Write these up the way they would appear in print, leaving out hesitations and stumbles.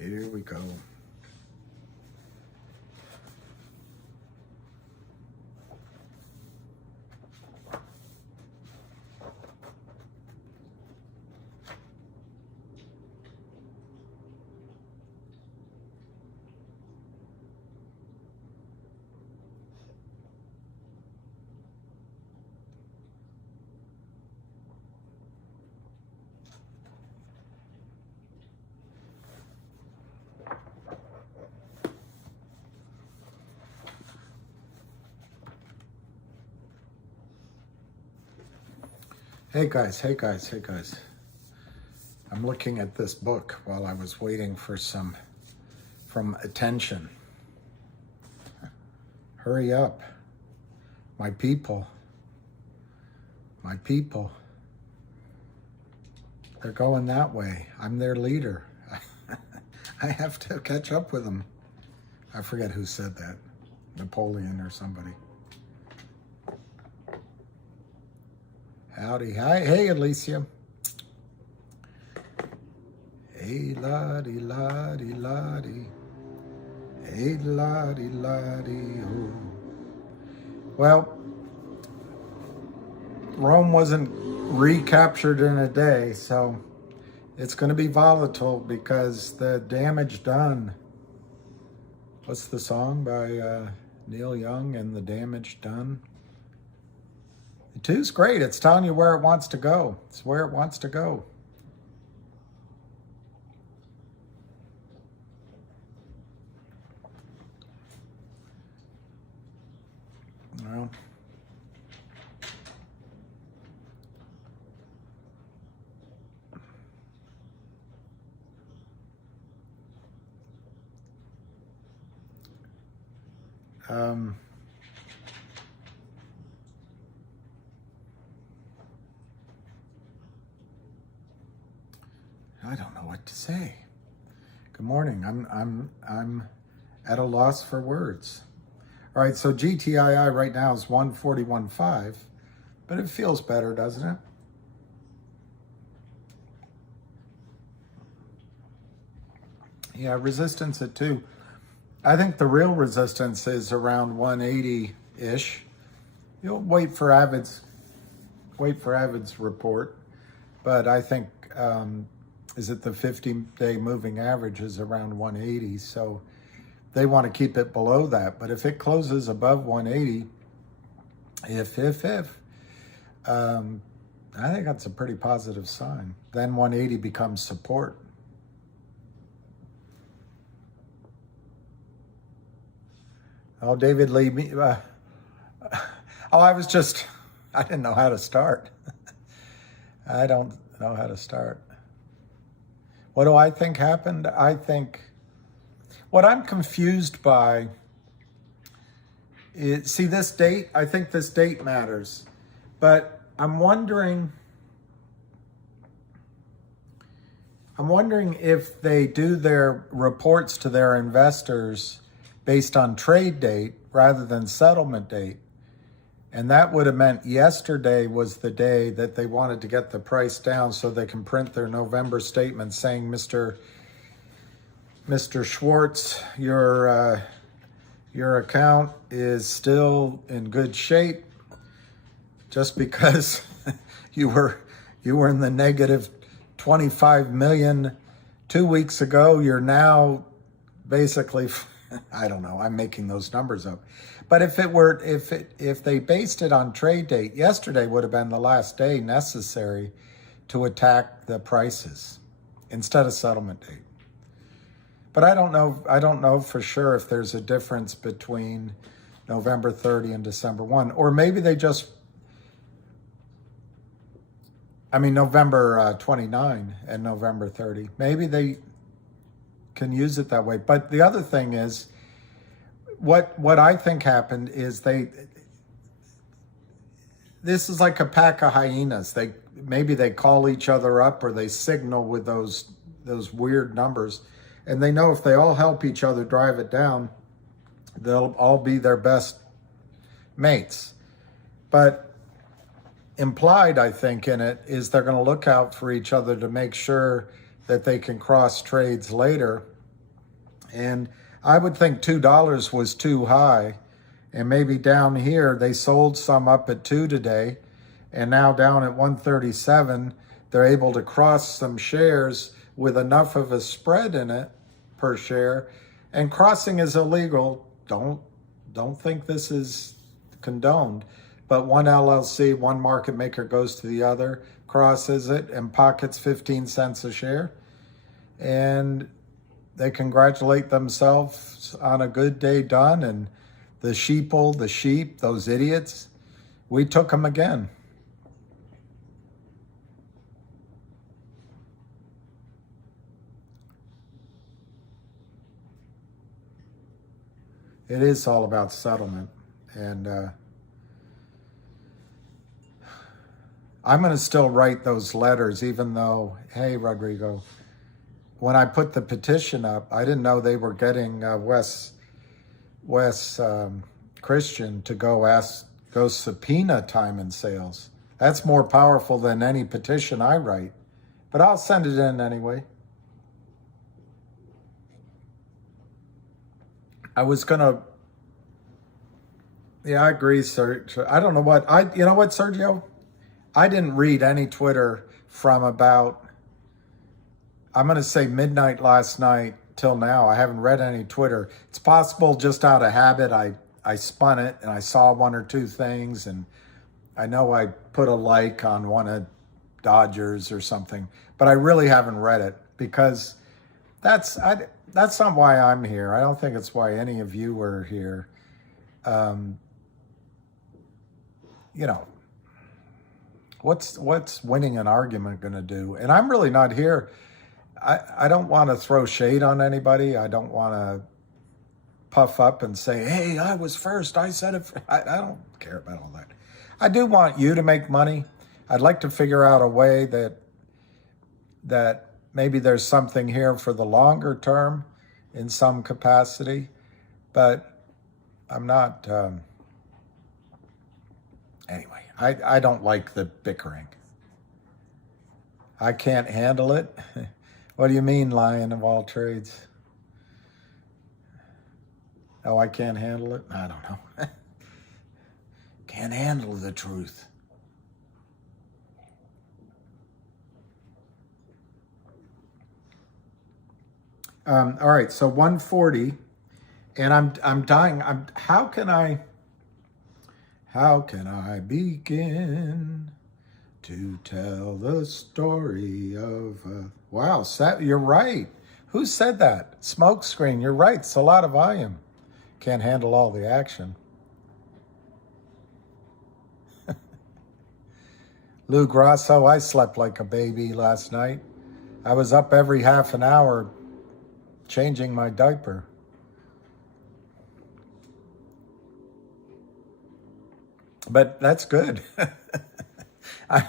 Here we go. Hey guys. I'm looking at this book while I was waiting for from attention. Hurry up. My people. They're going that way. I'm their leader. I have to catch up with them. I forget who said that. Napoleon or somebody. Howdy. Hi. Hey, Alicia. Hey, lottie, lottie, lottie. Hey, lottie, lottie, oh. Well, Rome wasn't recaptured in a day, so it's going to be volatile because the damage done. What's the song by Neil Young and the damage done? The two's great. It's telling you where it wants to go. It's where it wants to go. Well, I don't know what to say. Good morning. I'm at a loss for words. All right, so GTII right now is 141.5, but it feels better, doesn't it? Yeah, resistance at 2. I think the real resistance is around 180-ish. You'll wait for Avid's report, but I think is it the 50-day moving average is around 180, so they want to keep it below that. But if it closes above 180, I think that's a pretty positive sign. Then 180 becomes support. Oh, David Lee, I didn't know how to start. I don't know how to start. What do I think happened? What I'm confused by is, see this date, I think this date matters, but I'm wondering if they do their reports to their investors based on trade date rather than settlement date. And that would have meant yesterday was the day that they wanted to get the price down so they can print their November statement saying, Mr. Schwartz, your account is still in good shape. Just because you were in the negative 25 million 2 weeks ago, you're now basically, I don't know, I'm making those numbers up. But if they based it on trade date, yesterday would have been the last day necessary to attack the prices instead of settlement date. But I don't know for sure if there's a difference between November 30 and December 1, or maybe they just, November 29 and November 30. Maybe they can use it that way. But the other thing is, what I think happened is this is like a pack of hyenas. Maybe they call each other up or they signal with those weird numbers, and they know if they all help each other drive it down, they'll all be their best mates. But implied, I think, in it is they're going to look out for each other to make sure that they can cross trades later And I would think $2 was too high. And maybe down here, they sold some up at 2 today. And now down at 137, they're able to cross some shares with enough of a spread in it per share. And crossing is illegal. Don't think this is condoned. But one LLC, one market maker goes to the other, crosses it, and pockets 15 cents a share. And they congratulate themselves on a good day done. And the sheeple, the sheep, those idiots, we took them again. It is all about settlement. And I'm going to still write those letters, even though, hey, Rodrigo, when I put the petition up, I didn't know they were getting Wes Christian to go subpoena Timon Sales. That's more powerful than any petition I write. But I'll send it in anyway. I was gonna, yeah, I agree, sir. I don't know what you know what, Sergio? I didn't read any Twitter from about, I'm gonna say midnight last night till now. I haven't read any Twitter. It's possible just out of habit I spun it and I saw one or two things, and I know I put a like on one of Dodgers or something, but I really haven't read it because that's not why I'm here. I don't think it's why any of you are here. You know, what's winning an argument going to do? And I'm really not here. I don't want to throw shade on anybody. I don't want to puff up and say, hey, I was first. I said it. I don't care about all that. I do want you to make money. I'd like to figure out a way that maybe there's something here for the longer term in some capacity, but I'm not, anyway, I don't like the bickering. I can't handle it. What do you mean, lion of all trades? Oh, I can't handle it? I don't know. Can't handle the truth. All right, so 140, and I'm dying. How can I begin to tell the story of wow, you're right. Who said that? Smokescreen, you're right. It's a lot of volume. Can't handle all the action. Lou Grasso, I slept like a baby last night. I was up every half an hour changing my diaper. But that's good. I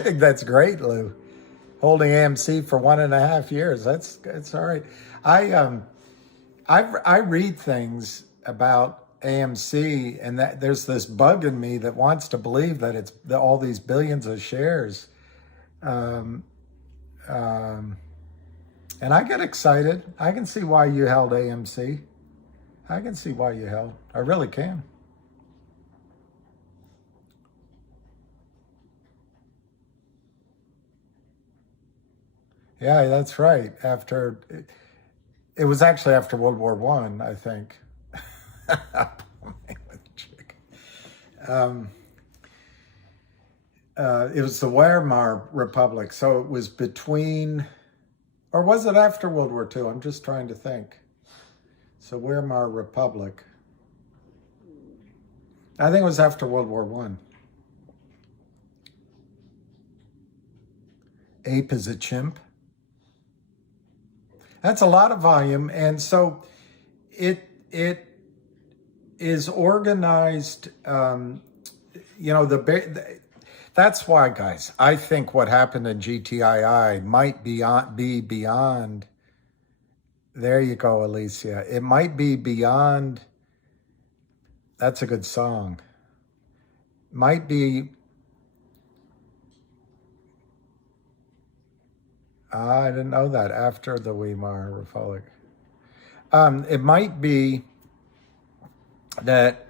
think that's great, Lou. Holding AMC for 1.5 years. That's all right. I read things about AMC, and that there's this bug in me that wants to believe that it's all these billions of shares. And I get excited. I can see why you held AMC. I can see why you held. I really can. Yeah, that's right. It was actually after World War I, I think. It was the Weimar Republic, so it was between, or was it after World War II? I'm just trying to think. So Weimar Republic. I think it was after World War I. Ape is a chimp. That's a lot of volume, and so it is organized. That's why, guys. I think what happened in GTII might be beyond. There you go, Alicia. It might be beyond. That's a good song. Might be. I didn't know that. After the Weimar Republic. It might be that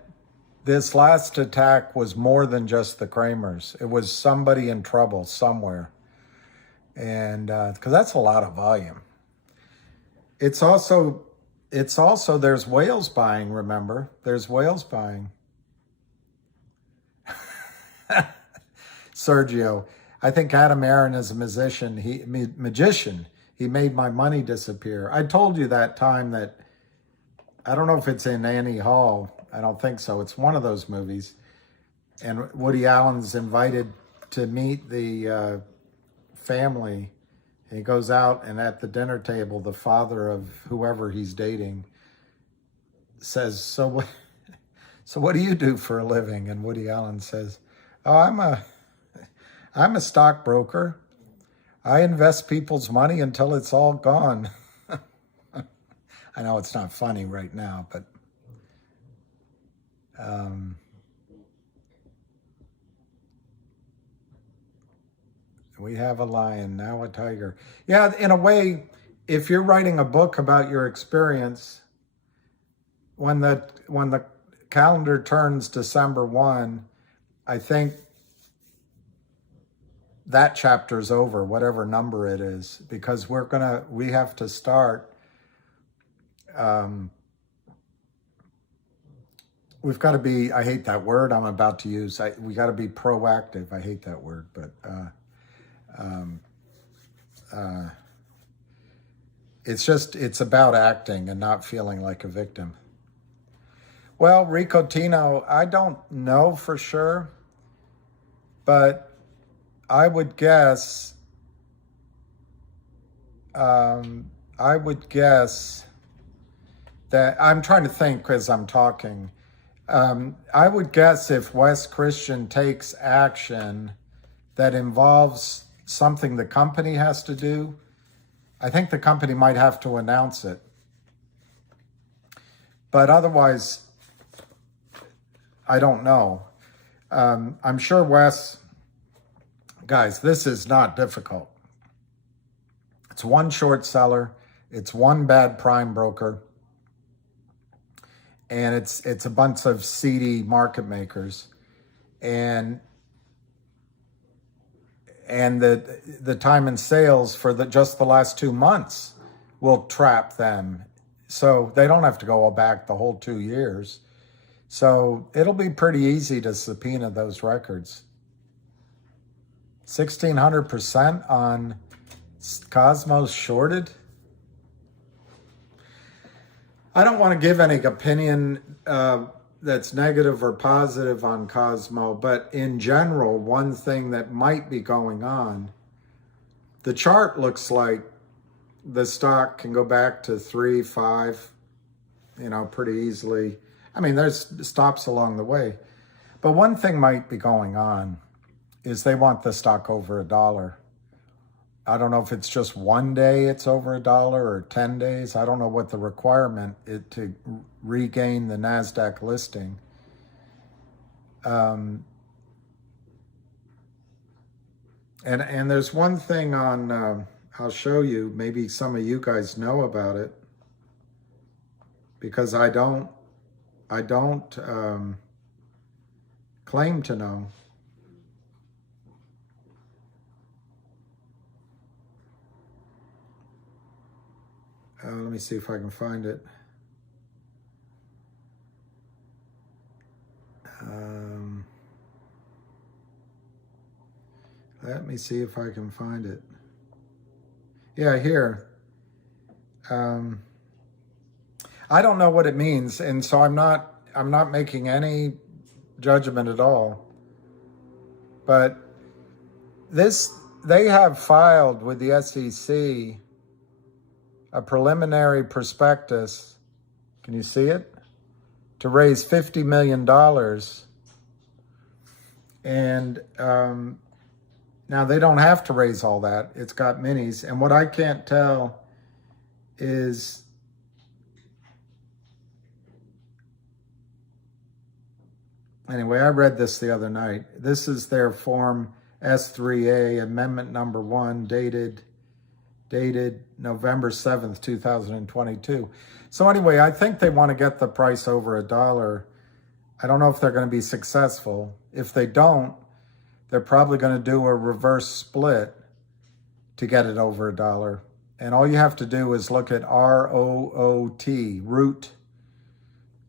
this last attack was more than just the Kramers. It was somebody in trouble somewhere. And because that's a lot of volume. It's also, there's whales buying, remember? There's whales buying. Sergio, I think Adam Aaron is a magician. He made my money disappear. I told you that time that, I don't know if it's in Annie Hall. I don't think so. It's one of those movies. And Woody Allen's invited to meet the family. And he goes out, and at the dinner table, the father of whoever he's dating says, so what do you do for a living? And Woody Allen says, oh, I'm a stockbroker. I invest people's money until it's all gone. I know it's not funny right now, but we have a lion, now a tiger. Yeah, in a way, if you're writing a book about your experience, when the calendar turns December 1, I think that chapter's over, whatever number it is, because we have to start. We've got to be, I hate that word I'm about to use. We got to be proactive. I hate that word, but it's about acting and not feeling like a victim. Well, Ricotino, I don't know for sure, but I would guess that, I'm trying to think because I'm talking. I would guess if Wes Christian takes action that involves something the company has to do, I think the company might have to announce it. But otherwise, I don't know. I'm sure Wes, guys, this is not difficult. It's one short seller. It's one bad prime broker. And it's a bunch of seedy market makers. And the time in sales for just the last 2 months will trap them. So they don't have to go back the whole 2 years. So it'll be pretty easy to subpoena those records. 1,600% on Cosmos shorted. I don't want to give any opinion that's negative or positive on Cosmo, but in general, one thing that might be going on, the chart looks like the stock can go back to 3, 5, pretty easily. I mean, there's stops along the way. But one thing might be going on is they want the stock over $1. I don't know if it's just one day it's over $1 or 10 days. I don't know what the requirement is to regain the NASDAQ listing. And there's one thing on, I'll show you, maybe some of you guys know about it, because I don't claim to know. Let me see if I can find it. Let me see if I can find it. Yeah, here. I don't know what it means, and so I'm not making any judgment at all. But they have filed with the SEC a preliminary prospectus, can you see it? To raise $50 million. And now they don't have to raise all that. It's got minis. And what I can't tell is anyway, I read this the other night. This is their Form S3A, Amendment number 1, dated dated November 7th, 2022. So anyway, I think they want to get the price over $1. I don't know if they're going to be successful. If they don't, they're probably going to do a reverse split to get it over $1. And all you have to do is look at ROOT, root.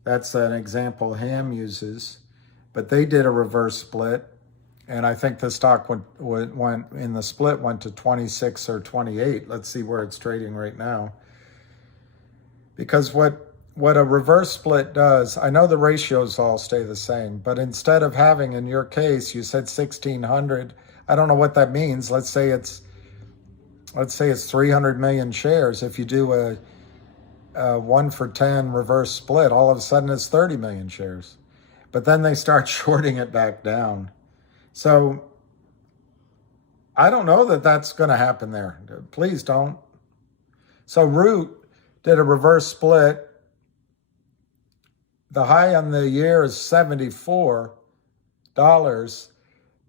That's an example Ham uses. But they did a reverse split. And I think the stock went in the split went to 26 or 28. Let's see where it's trading right now. Because what a reverse split does, I know the ratios all stay the same, but instead of having, in your case, you said 1,600. I don't know what that means. Let's say it's 300 million shares. If you do a 1 for 10 reverse split, all of a sudden it's 30 million shares. But then they start shorting it back down. So I don't know that that's going to happen there. Please don't. So Root did a reverse split. The high on the year is $74,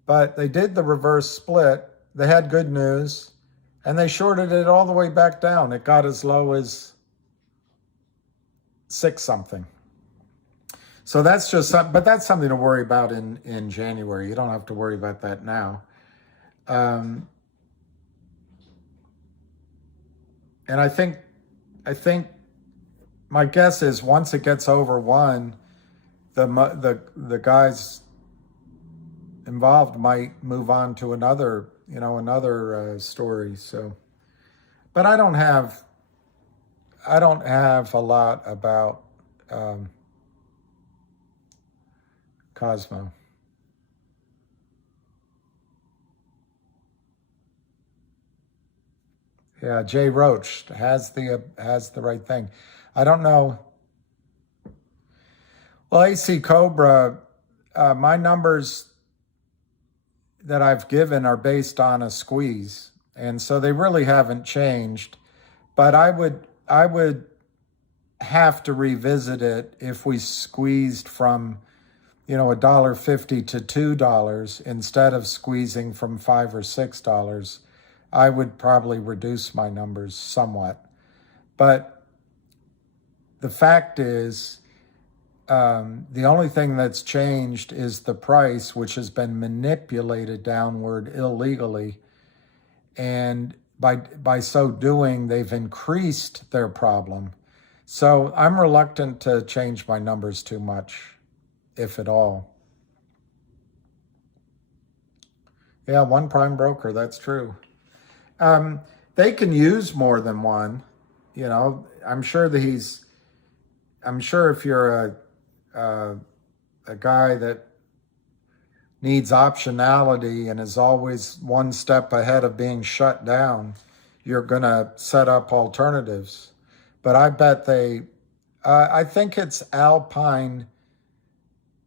but they did the reverse split. They had good news, and they shorted it all the way back down. It got as low as 6 something. So that's just, but that's something to worry about in January. You don't have to worry about that now. And I think my guess is once it gets over 1, the guys involved might move on to another story. So, but I don't have a lot about Cosmo. Yeah, Jay Roach has the right thing. I don't know. Well, AC Cobra, my numbers that I've given are based on a squeeze, and so they really haven't changed. But I would have to revisit it if we squeezed from $1.50 to $2 instead of squeezing from $5 or $6. I would probably reduce my numbers somewhat. But the fact is, the only thing that's changed is the price, which has been manipulated downward illegally. And by so doing, they've increased their problem. So I'm reluctant to change my numbers too much, if at all. Yeah, one prime broker, that's true. They can use more than one. I'm sure if you're a guy that needs optionality and is always one step ahead of being shut down, you're going to set up alternatives. But I bet I think it's Alpine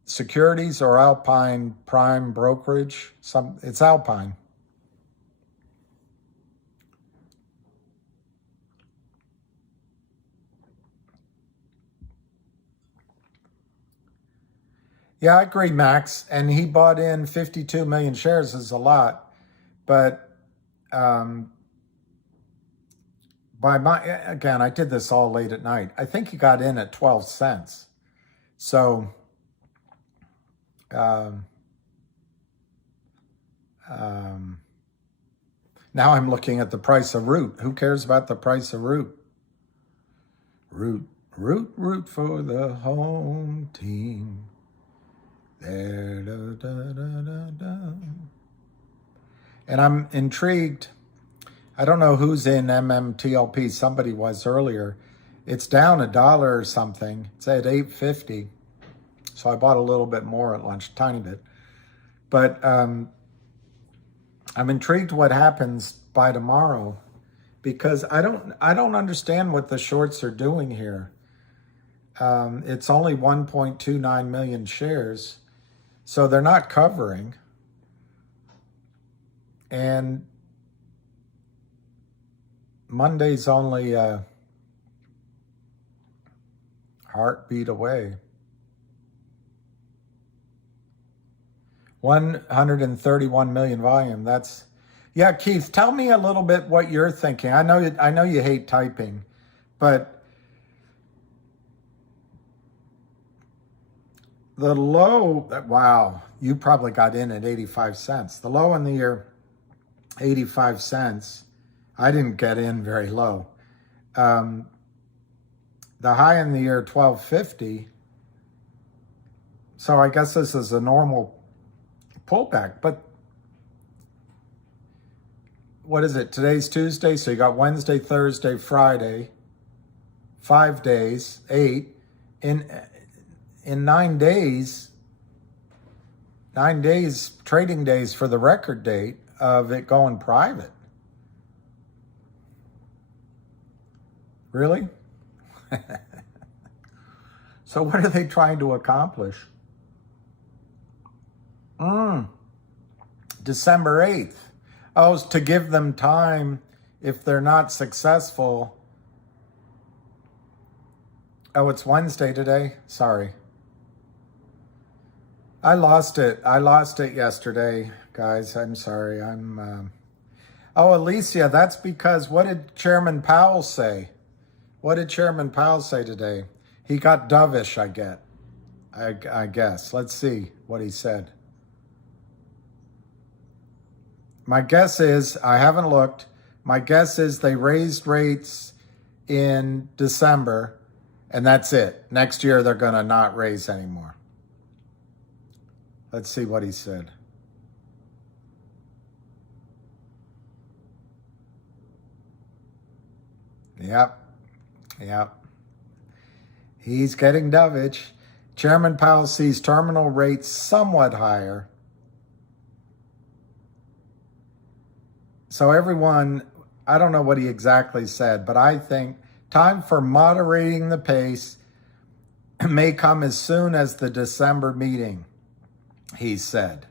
Securities or Alpine Prime Brokerage. It's Alpine. Yeah, I agree, Max. And he bought in 52 million shares is a lot. But again, I did this all late at night. I think he got in at 12 cents. So now I'm looking at the price of Root. Who cares about the price of Root? Root for the home team. There, da, da, da, da. And I'm intrigued. I don't know who's in MMTLP. Somebody was earlier. It's down $1 or something. It's at $8.50. So I bought a little bit more at lunch, tiny bit. But I'm intrigued what happens by tomorrow, because I don't understand what the shorts are doing here. It's only 1.29 million shares, so they're not covering. And Monday's only a heartbeat away. 131 million volume. Yeah, Keith, tell me a little bit what you're thinking. I know you hate typing, but the low, wow, you probably got in at 85 cents. The low in the year, 85 cents. I didn't get in very low. The high in the year, 12.50. So I guess this is a normal pullback, but what is it? Today's Tuesday, so you got Wednesday, Thursday, Friday, 5 days, 8. In 9 days, 9 days, trading days for the record date of it going private. Really? So what are they trying to accomplish? December 8th. Oh, it's to give them time if they're not successful. Oh, it's Wednesday today? Sorry. I lost it. I lost it yesterday, guys. I'm sorry. Oh, Alicia, that's because what did Chairman Powell say? What did Chairman Powell say today? He got dovish, I guess. Let's see what he said. My guess is, I haven't looked, my guess is they raised rates in December, and that's it. Next year, they're going to not raise anymore. Let's see what he said. Yep. He's getting dovish. Chairman Powell sees terminal rates somewhat higher. So everyone, I don't know what he exactly said, but I think time for moderating the pace may come as soon as the December meeting, he said.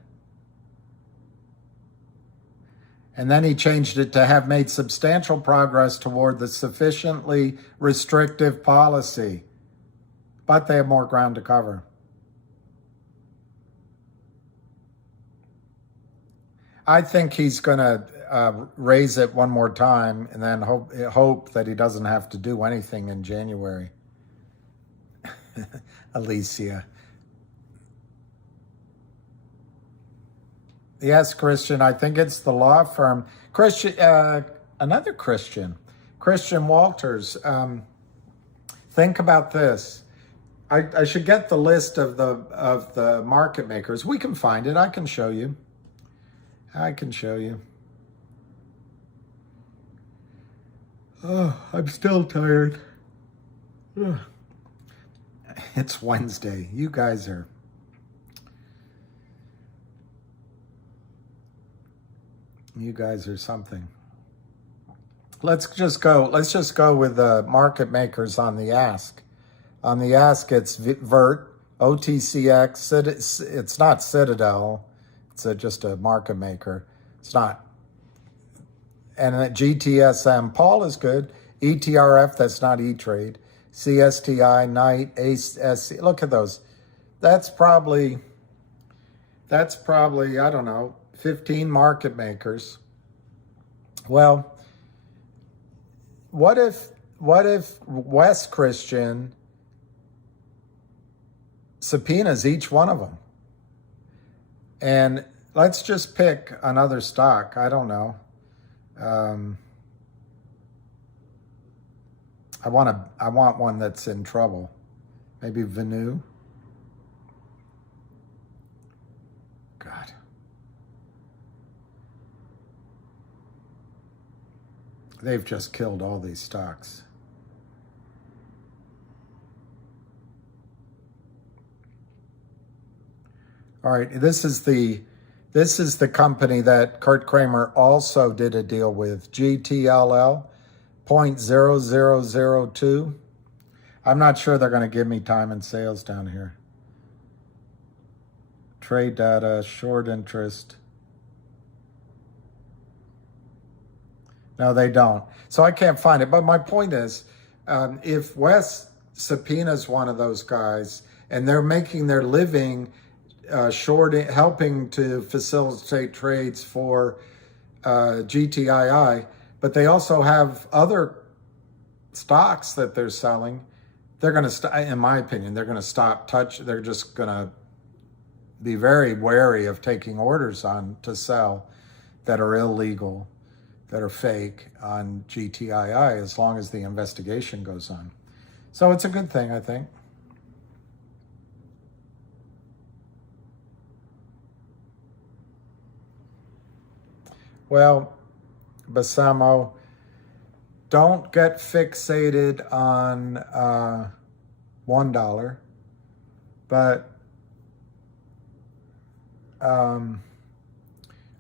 And then he changed it to have made substantial progress toward the sufficiently restrictive policy, but they have more ground to cover. I think he's going to raise it one more time and then hope that he doesn't have to do anything in January. Alicia. Yes, Christian, I think it's the law firm. Christian, another Christian Walters. Think about this. I should get the list of the market makers. We can find it. I can show you. Oh, I'm still tired. Ugh. It's Wednesday. You guys are something. Let's just go with the market makers on the ask. On the ask, it's Vert, OTCX. It's not Citadel. It's just a market maker. It's not. And GTSM, Paul is good. ETRF, that's not E-Trade. CSTI, Knight, ASC. Look at those. That's probably, I don't know, 15 market makers. Well, what if West Christian subpoenas each one of them? And let's just pick another stock. I don't know. I want one that's in trouble. Maybe Venu. God. They've just killed all these stocks. All right, this is the company that Kurt Kramer also did a deal with, GTIILIVE, 0.0002. I'm not sure they're going to give me time and sales down here. Trade data, short interest. No, they don't. So I can't find it. But my point is, if Wes subpoenas one of those guys and they're making their living helping to facilitate trades for GTII, but they also have other stocks that they're selling. They're going to, in my opinion, they're going to stop they're just going to be very wary of taking orders on to sell that are illegal, that are fake on GTII, as long as the investigation goes on. So it's a good thing, I think. Well, Basamo, don't get fixated on $1, but I'm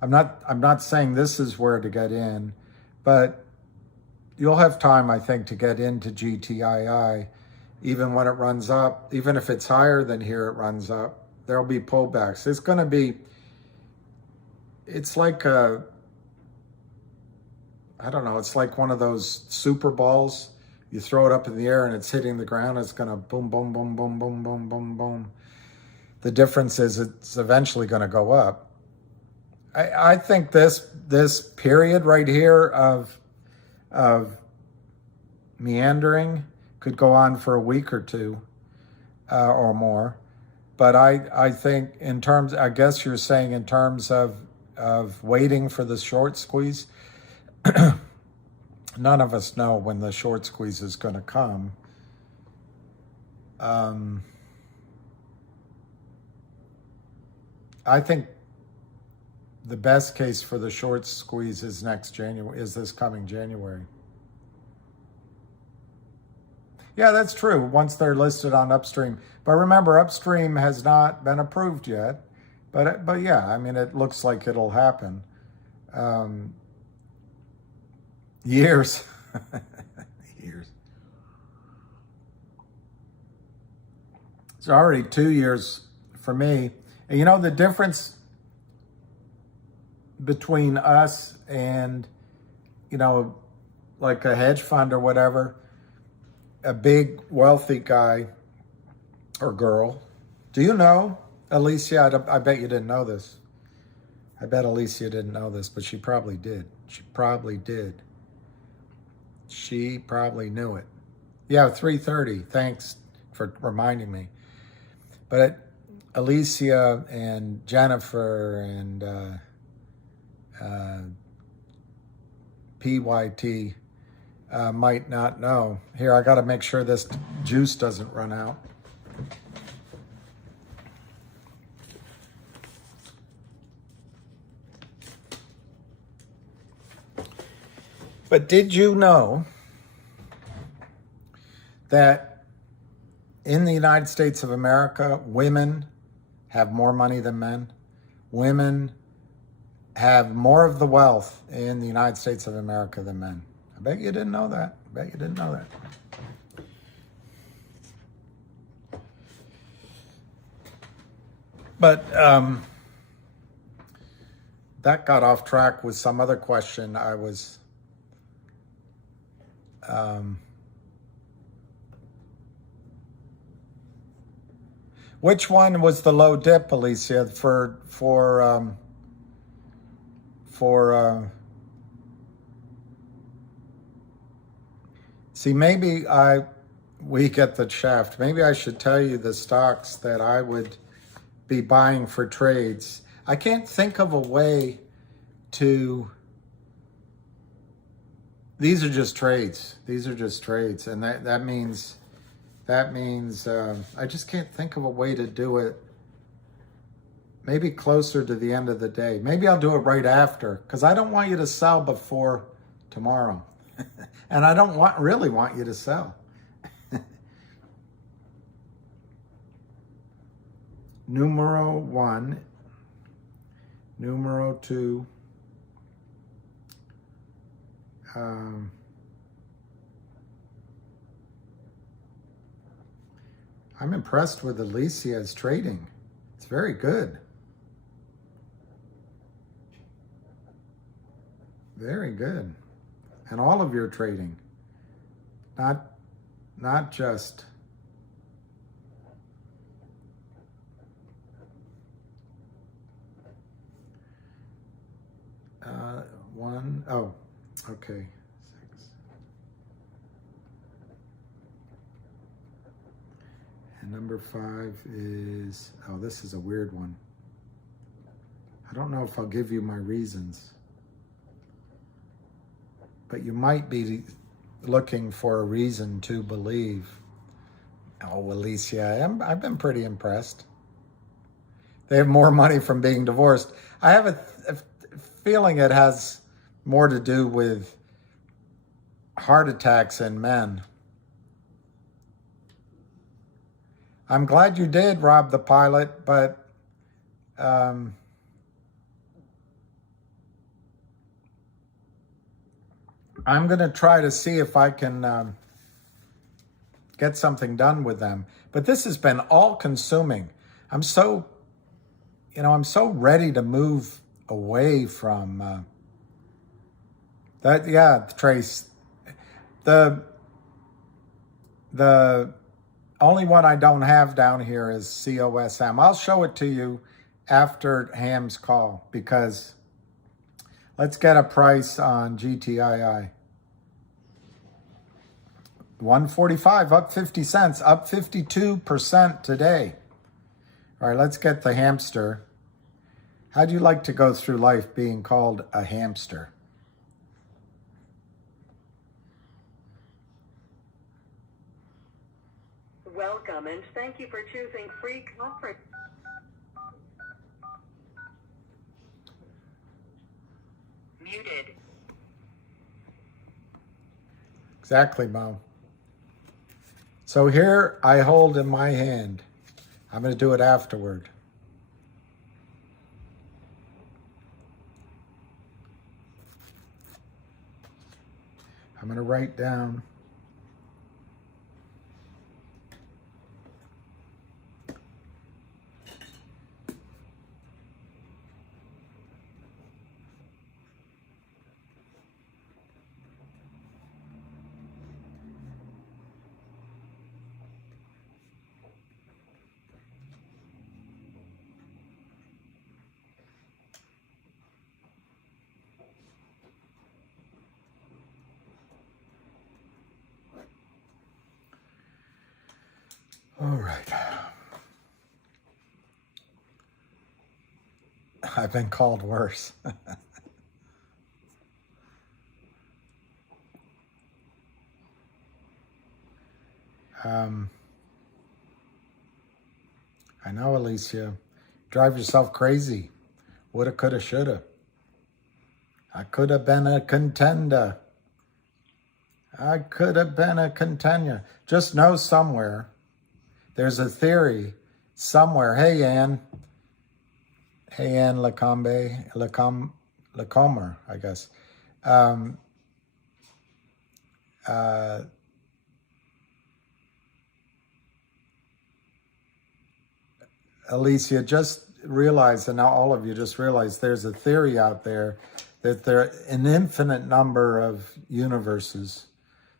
not saying this is where to get in, but you'll have time, I think, to get into GTII, even when it runs up. Even if it's higher than here, it runs up. There'll be pullbacks. It's going to be, it's like I don't know, it's like one of those super balls. You throw it up in the air and it's hitting the ground. It's going to boom, boom, boom, boom, boom, boom, boom, boom. The difference is it's eventually going to go up. I think this period right here of meandering could go on for a week or two or more. But I think in terms, I guess you're saying in terms of waiting for the short squeeze, none of us know when the short squeeze is going to come. I think the best case for the short squeeze is this coming January. Yeah, that's true, once they're listed on Upstream. But remember, Upstream has not been approved yet. But yeah, I mean, it looks like it'll happen. Years. Years. It's already 2 years for me. And you know, the difference between us and, you know, like a hedge fund or whatever, a big wealthy guy or girl. Do you know, Alicia? I bet you didn't know this. I bet Alicia didn't know this, but she probably did. She probably did. She probably knew it. Yeah, 3:30. Thanks for reminding me. But Alicia and Jennifer and PYT might not know. Here, I got to make sure this juice doesn't run out. But did you know that in the United States of America, women have more money than men? Women have more of the wealth in the United States of America than men. I bet you didn't know that. I bet you didn't know that. But that got off track with some other question I was which one was the low dip, Alicia, see, maybe we get the shaft. Maybe I should tell you the stocks that I would be buying for trades. I can't think of a way to. These are just trades. These are just trades, and that means I just can't think of a way to do it. Maybe closer to the end of the day. Maybe I'll do it right after, because I don't want you to sell before tomorrow, and I don't really want you to sell. Numero 1, numero 2. I'm impressed with Alicia's trading. It's very good. Very good. And all of your trading. Not just one. Oh, okay. 6. And number 5 is, oh, this is a weird one. I don't know if I'll give you my reasons, but you might be looking for a reason to believe. Oh, Alicia, I've been pretty impressed. They have more money from being divorced. I have a feeling it has more to do with heart attacks in men. I'm glad you did rob the pilot, but I'm going to try to see if I can get something done with them. But this has been all-consuming. I'm so ready to move away from that. Yeah, Trace. The only one I don't have down here is COSM. I'll show it to you after Ham's call, because let's get a price on GTII. 145, up 50 cents, up 52% today. All right, let's get the hamster. How'd you like to go through life being called a hamster? Welcome, and thank you for choosing free conference. Muted. Exactly, Mo. So here I hold in my hand. I'm going to do it afterward. I'm going to write down all right. I've been called worse. I know, Alicia. Drive yourself crazy. Woulda, coulda, shoulda. I could have been a contender. I could have been a contender. Just know somewhere there's a theory somewhere. Hey, Ann. Hey, Ann Lacomer, I guess. Alicia, just realize, and now all of you just realize, there's a theory out there that there are an infinite number of universes.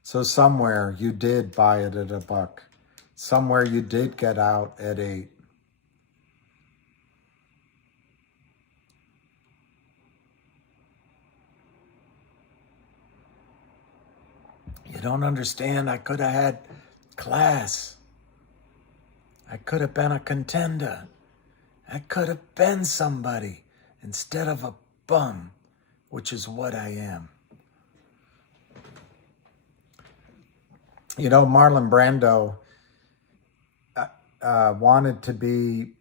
So somewhere you did buy it at $1. Somewhere you did get out at 8. You don't understand. I could have had class. I could have been a contender. I could have been somebody instead of a bum, which is what I am. You know, Marlon Brando wanted to be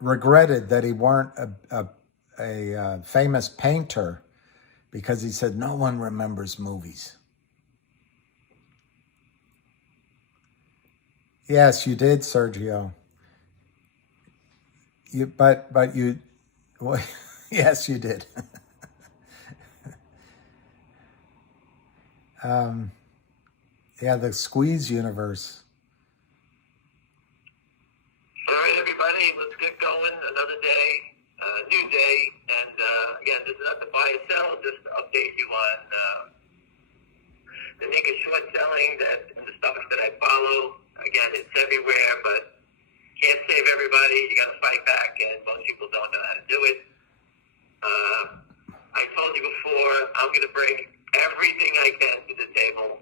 regretted that he weren't a famous painter, because he said, no one remembers movies. Yes, you did, Sergio. Well, yes, you did. Yeah, the squeeze universe. All right, everybody, let's get going. Another day, new day. And again, this is not to buy or sell, just to update you on the naked short selling and the stuff that I follow. Again, it's everywhere, but can't save everybody. You got to fight back, and most people don't know how to do it. I told you before, I'm going to bring everything I can to the table.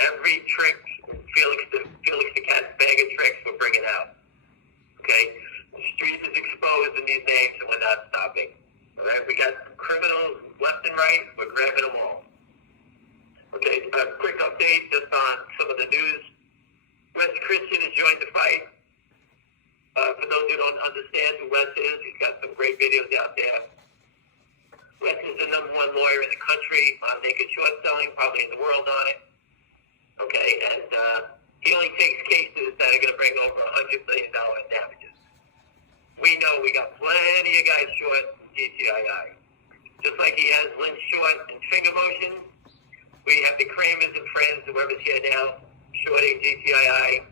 Every trick, Felix the Cat's bag of tricks, we're bringing out. Okay? The street is exposed in these names, and we're not stopping. All right? We got criminals left and right. We're grabbing them all. Okay? A quick update just on some of the news. Wes Christian has joined the fight. For those who don't understand who Wes is, he's got some great videos out there. Wes is the #1 lawyer in the country on naked short selling, probably in the world on it. Okay, and he only takes cases that are going to bring over $100 million in damages. We know we got plenty of guys short in GTII. Just like he has Lynn short in finger motion, we have the Kramers and friends, whoever's here now, shorting GTII.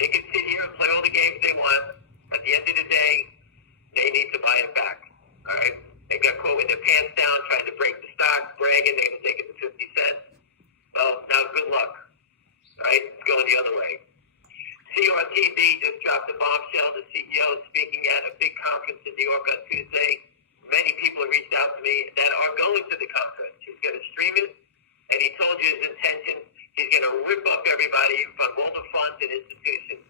They can sit here and play all the games they want. At the end of the day, they need to buy it back. All right? They got caught with their pants down, trying to break the stock, bragging they're going to take it to 50 cents. Well, now good luck. All right? It's going the other way. CRTV just dropped a bombshell. The CEO is speaking at a big conference in New York on Tuesday. Many people have reached out to me that are going to the conference. He's going to stream it, and he told you his intention. He's going to rip up everybody from all the funds and institutions.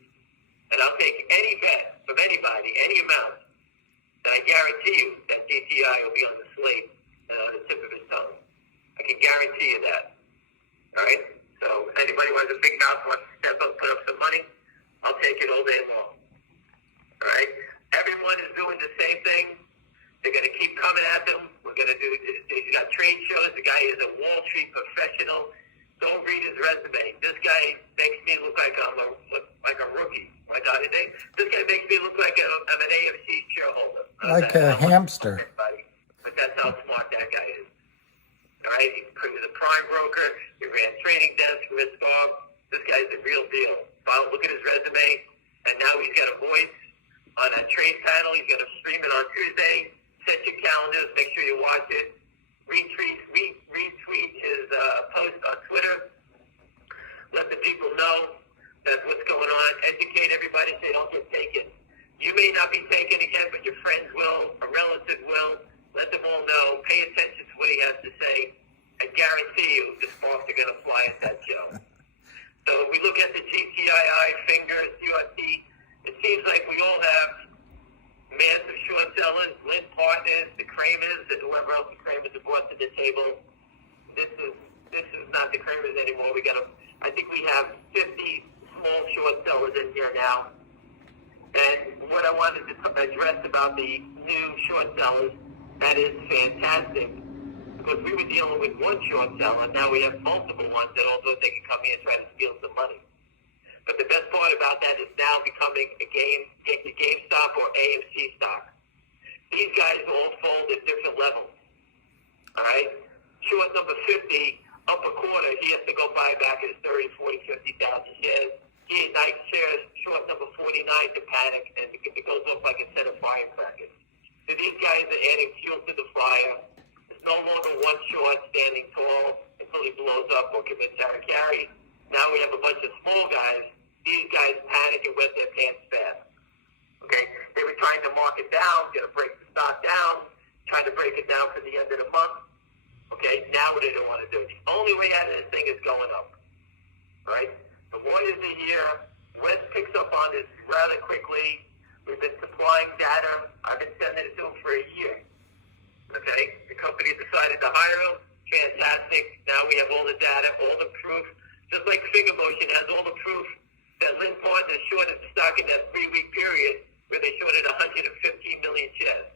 And I'll take any bet from anybody, any amount, and I guarantee you that GTI will be on the slate and on the tip of his tongue. I can guarantee you that. All right? So anybody who has a big mouth wants to step up, put up some money, I'll take it all day long. All right? Everyone is doing the same thing. They're going to keep coming at them. We're going to do, he's got trade shows. The guy is a Wall Street professional. Don't read his resume. This guy makes me look like a rookie. This guy makes me look like I'm an AFC shareholder. Like a hamster. But that's how smart that guy is. All right? He was a prime broker. He ran trading desk, risk off. This guy's the real deal. Look at his resume. And now he's got a voice on a trade panel. He's going to stream it on Tuesday. Set your calendars. Make sure you watch it. Retweet his post on Twitter. Let the people know that what's going on. Educate everybody so they don't get taken. You may not be taken again, but your friends will, a relative will. Let them all know. Pay attention to what he has to say. I guarantee you the sparks are going to fly at that show. So if we look at the GTII, Finger, CRT, it seems like we all have massive short sellers, Lynn Partners, the Kramers, and whoever else the Kramers have brought to the table. This is not the Kramers anymore. I think we have 50 small short sellers in here now. And what I wanted to address about the new short sellers, that is fantastic. Because we were dealing with one short seller, now we have multiple ones that although they can come here and try to steal some money. But the best part about that is now becoming the GameStop or AMC stock. These guys all fold at different levels. All right? Short number 50, up a quarter, he has to go buy back his 30, 40, 50,000 shares. He ignites shares, short number 49 to panic, and it goes up like a set of firecrackers. So these guys are adding fuel to the fire. It's no longer one short standing tall until he blows up or commits carry. Now we have a bunch of small guys. These guys panic and wet their pants fast. Okay? They were trying to mark it down, going to break the stock down, trying to break it down for the end of the month. Okay? Now what do they want to do? The only way out of this thing is going up. Right? The one is a year. West picks up on this rather quickly. We've been supplying data. I've been sending it to him for a year. Okay? The company decided to hire him. Fantastic. Now we have all the data, all the proof. Just like Finger Motion has all the proof that Lynn Partners shorted the stock in that 3-week period where they shorted 115 million shares.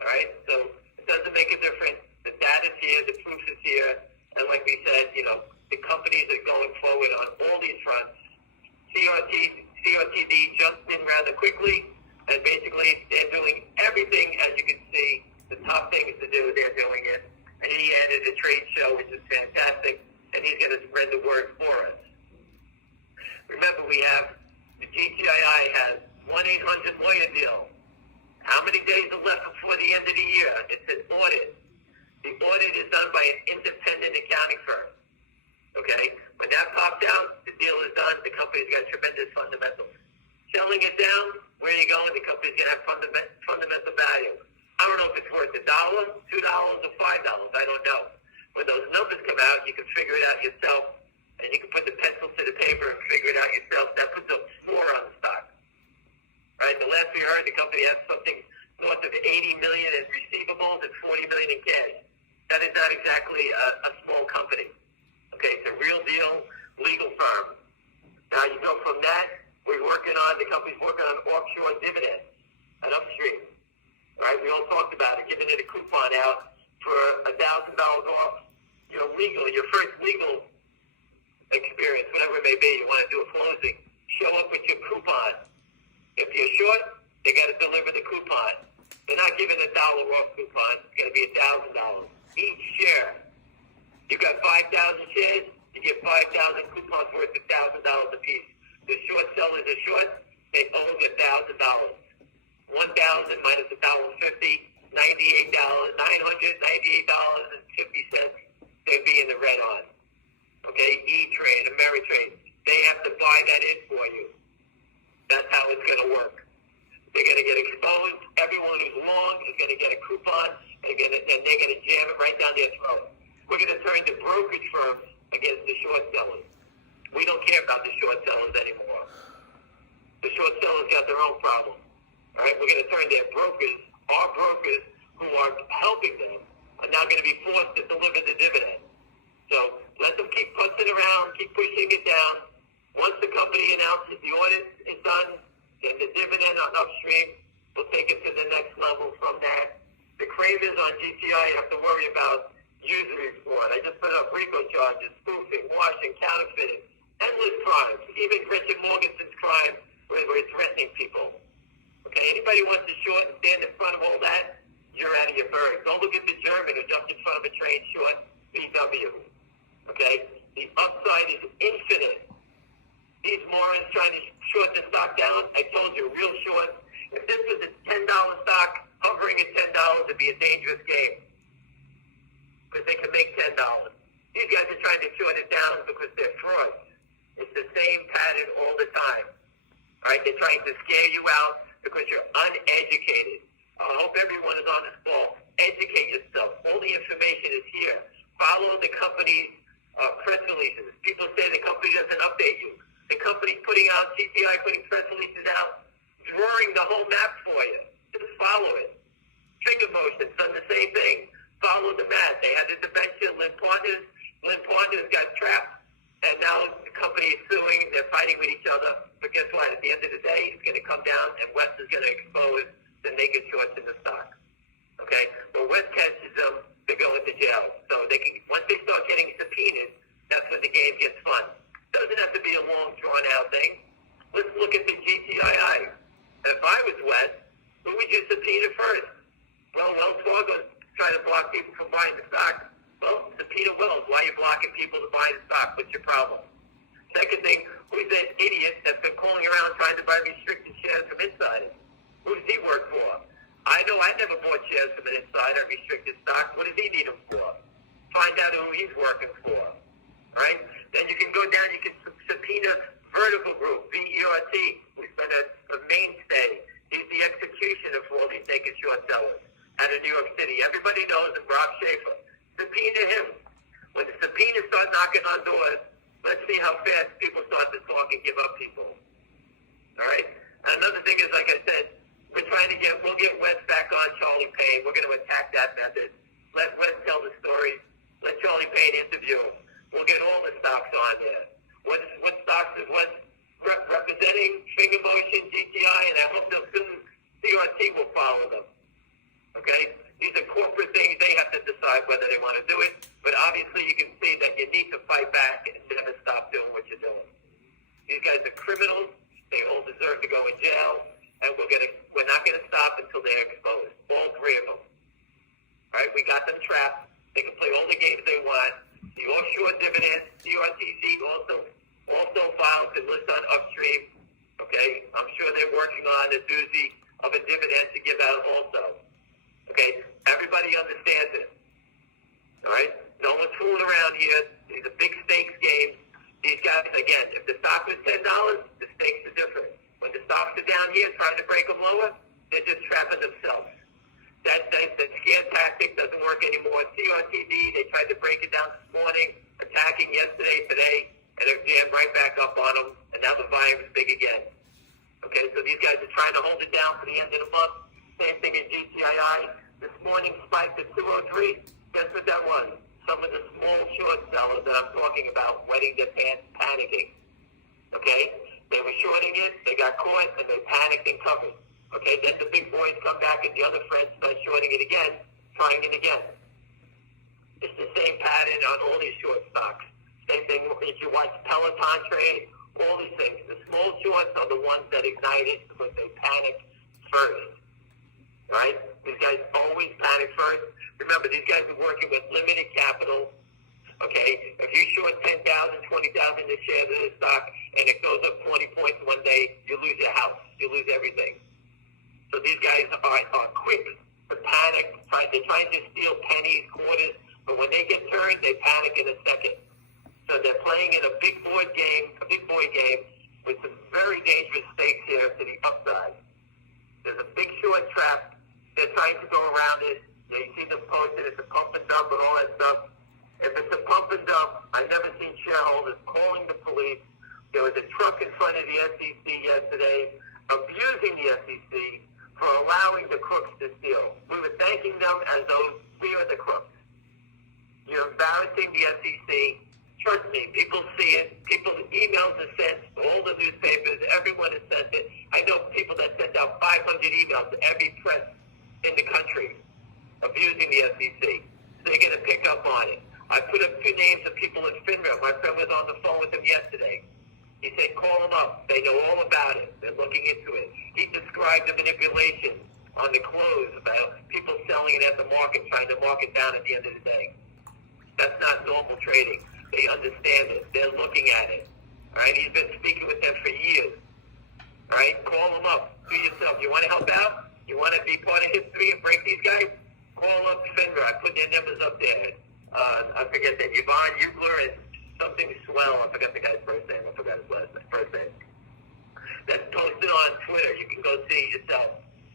All right? So it doesn't make a difference. The data's here. The proof is here. And like we said, the companies are going forward on all these fronts. CRTD jumped in rather quickly, and basically they're doing everything, as you can see, the top things to do, they're doing it. And he added a trade show, which is fantastic, and he's going to spread the word for us. Remember, we have the GTII has 1-800-lawyer deal. How many days are left before the end of the year? It's an audit. The audit is done by an independent accounting firm. Okay? When that popped out, the deal is done. The company's got tremendous fundamentals. Selling it down, where are you going? The company's going to have fundamental value. I don't know if it's worth $1, $2, or $5. I don't know. When those numbers come out, you can figure it out yourself, and you can put the pencil to the paper and figure it out yourself. That puts a floor on the stock. Right? The last we heard, the company has something north of $80 million in receivables and $40 million in cash. That is not exactly a small company. Okay, it's a real deal legal firm. Now you go from that, the company's working on offshore dividends and upstream. Right? We all talked about it, giving it a coupon out for $1,000 off. Legal, your first legal experience, whatever it may be, you want to do a closing, show up with your coupon. If you're short, they got to deliver the coupon. They're not giving $1 off coupon. It's going to be $1,000 each share. You got 5,000 shares, you get 5,000 coupons worth of $1,000 a piece. The short sellers are short, they owe $1,000. 1,000 minus $1.50, $98, $998.50. They'd be in the red on. Okay, E-Trade, Ameritrade, they have to buy that in for you. That's how it's going to work. They're going to get exposed. Everyone who's long is going to get a coupon, and they're going to jam it right down their throat. We're going to turn to brokerage firms against the short sellers. We don't care about the short sellers anymore. The short sellers got their own problem. All right, we're going to turn their brokers, our brokers who are helping them, are now going to be forced to deliver the dividend. So let them keep pushing around, keep pushing it down. Once the company announces the audit is done, and the dividend on upstream, we'll take it to the next level from that. The cravers on GTI have to worry about usury fraud. I just put up RICO charges, spoofing, washing, counterfeiting, endless crimes, even Richard Morgansen's crime where it's threatening people. Okay, anybody wants to short and stand in front of all that, you're out of your bird. Don't look at the German who jumped in front of a train short VW. Okay, the upside is infinite. These morons trying to short the stock down, I told you, real short. If this was a $10 stock hovering at $10, it'd be a dangerous game. Because they can make $10. These guys are trying to short it down because they're frauds. It's the same pattern all the time. All right, they're trying to scare you out because you're uneducated. I hope everyone is on this call. Educate yourself. All the information is here. Follow the company's press releases. People say the company doesn't update you. The company's putting out, GTI putting press releases out, drawing the whole map for you. Just follow it. Finger motions done the same thing. Follow the map. They had the debenture. Lynn Partners got trapped, and now the company is suing. They're fighting with each other. But guess what? At the end of the day, it's going to come down, and West is going to expose the naked shorts in the stock. Okay? Well, West catches them, they go into jail. So they can, once they start getting subpoenaed, that's when the game gets fun. Doesn't have to be a long, drawn-out thing. Let's look at the GTII. If I was West, who would you subpoena first? Well, Wells Fargo trying to block people from buying the stock. Well, subpoena Wells. Why are you blocking people to buy the stock? What's your problem? Second thing, who's that idiot that's been calling around trying to buy restricted shares from insiders? Who does he work for? I know I never bought shares from an insider, restricted stock. What does he need them for? Find out who he's working for. Right? Then you can go down, you can subpoena Vertical Group, VERT, who's been a mainstay. He's the executioner for all these naked short sellers out of New York City. Everybody knows him, Rob Schaefer. Subpoena him. When the subpoenas start knocking on doors, let's see how fast people start to talk and give up people. All right? And another thing is, like I said, we'll get West back on Charlie Payne. We're going to attack that method. Let West tell the story. Let Charlie Payne interview him. We'll get all the stocks on there. What stocks is West representing? Finger Motion, GTI, and I hope they'll soon CRT will follow them. Okay? These are corporate things. They have to decide whether they want to do it. But obviously you can see that you need to fight back and never stop doing what you're doing. These guys are criminals. They all deserve to go in jail. And we're not going to stop until they're exposed. All three of them. All right? We got them trapped. They can play all the games they want. The offshore dividends, CRTC also files and list on upstream. Okay? I'm sure they're working on a doozy of a dividend to give out also. Okay? Everybody understands it. All right? No one's fooling around here. These are big stakes games. These guys, again, if the stock was $10, the stakes are different. When the stocks are down here trying to break them lower, they're just trapping themselves. That scare tactic doesn't work anymore. See on TV, they tried to break it down this morning, attacking yesterday, today, and it jammed right back up on them, and now the volume is big again. Okay, so these guys are trying to hold it down for the end of the month. Same thing in GTII. This morning spiked at 203. Guess what that was? Some of the small short sellers that I'm talking about wetting their pants, panicking. Okay? They were shorting it, they got caught, and they panicked and covered. Okay, then the big boys come back and the other friends start shorting it again, trying it again. It's the same pattern on all these short stocks. Same thing if you watch Peloton trade, all these things. The small shorts are the ones that ignite it because they panic first. Right? These guys always panic first. Remember, these guys are working with limited capital. Okay? If you short 10,000, 20,000 a share of this stock and it goes up 20 points one day, you lose your house. You lose everything. So these guys are quick to panic. They're trying to steal pennies, quarters, but when they get turned, they panic in a second. So they're playing in a big boy game with some very dangerous stakes here to the upside. There's a big short trap. They're trying to go around it. You see them posted, it's a pump and dump and all that stuff. If it's a pump and dump, I've never seen shareholders calling the police. There was a truck in front of the SEC yesterday abusing the SEC for allowing the crooks to steal. We were thanking them as those we are the crooks. You're embarrassing the SEC. Trust me, people see it. People's emails are sent to all the newspapers. Everyone has sent it. I know people that send out 500 emails to every press in the country abusing the SEC. So they're going to pick up on it. I put up 2 names of people in FINRA. My friend was on the phone with them yesterday. He said, call them up. They know all about it. They're looking into it. He described the manipulation on the close about people selling it at the market, trying to mark it down at the end of the day. That's not normal trading. They understand it. They're looking at it. All right? He's been speaking with them for years. All right? Call them up. Do yourself. You want to help out? You want to be part of history and break these guys? Call up FINRA. I put their numbers up there. I forget that. Yvonne Ugler and something Swell. I forgot the guy's first name. I forgot his first name. That's posted on Twitter. You can go see it yourself.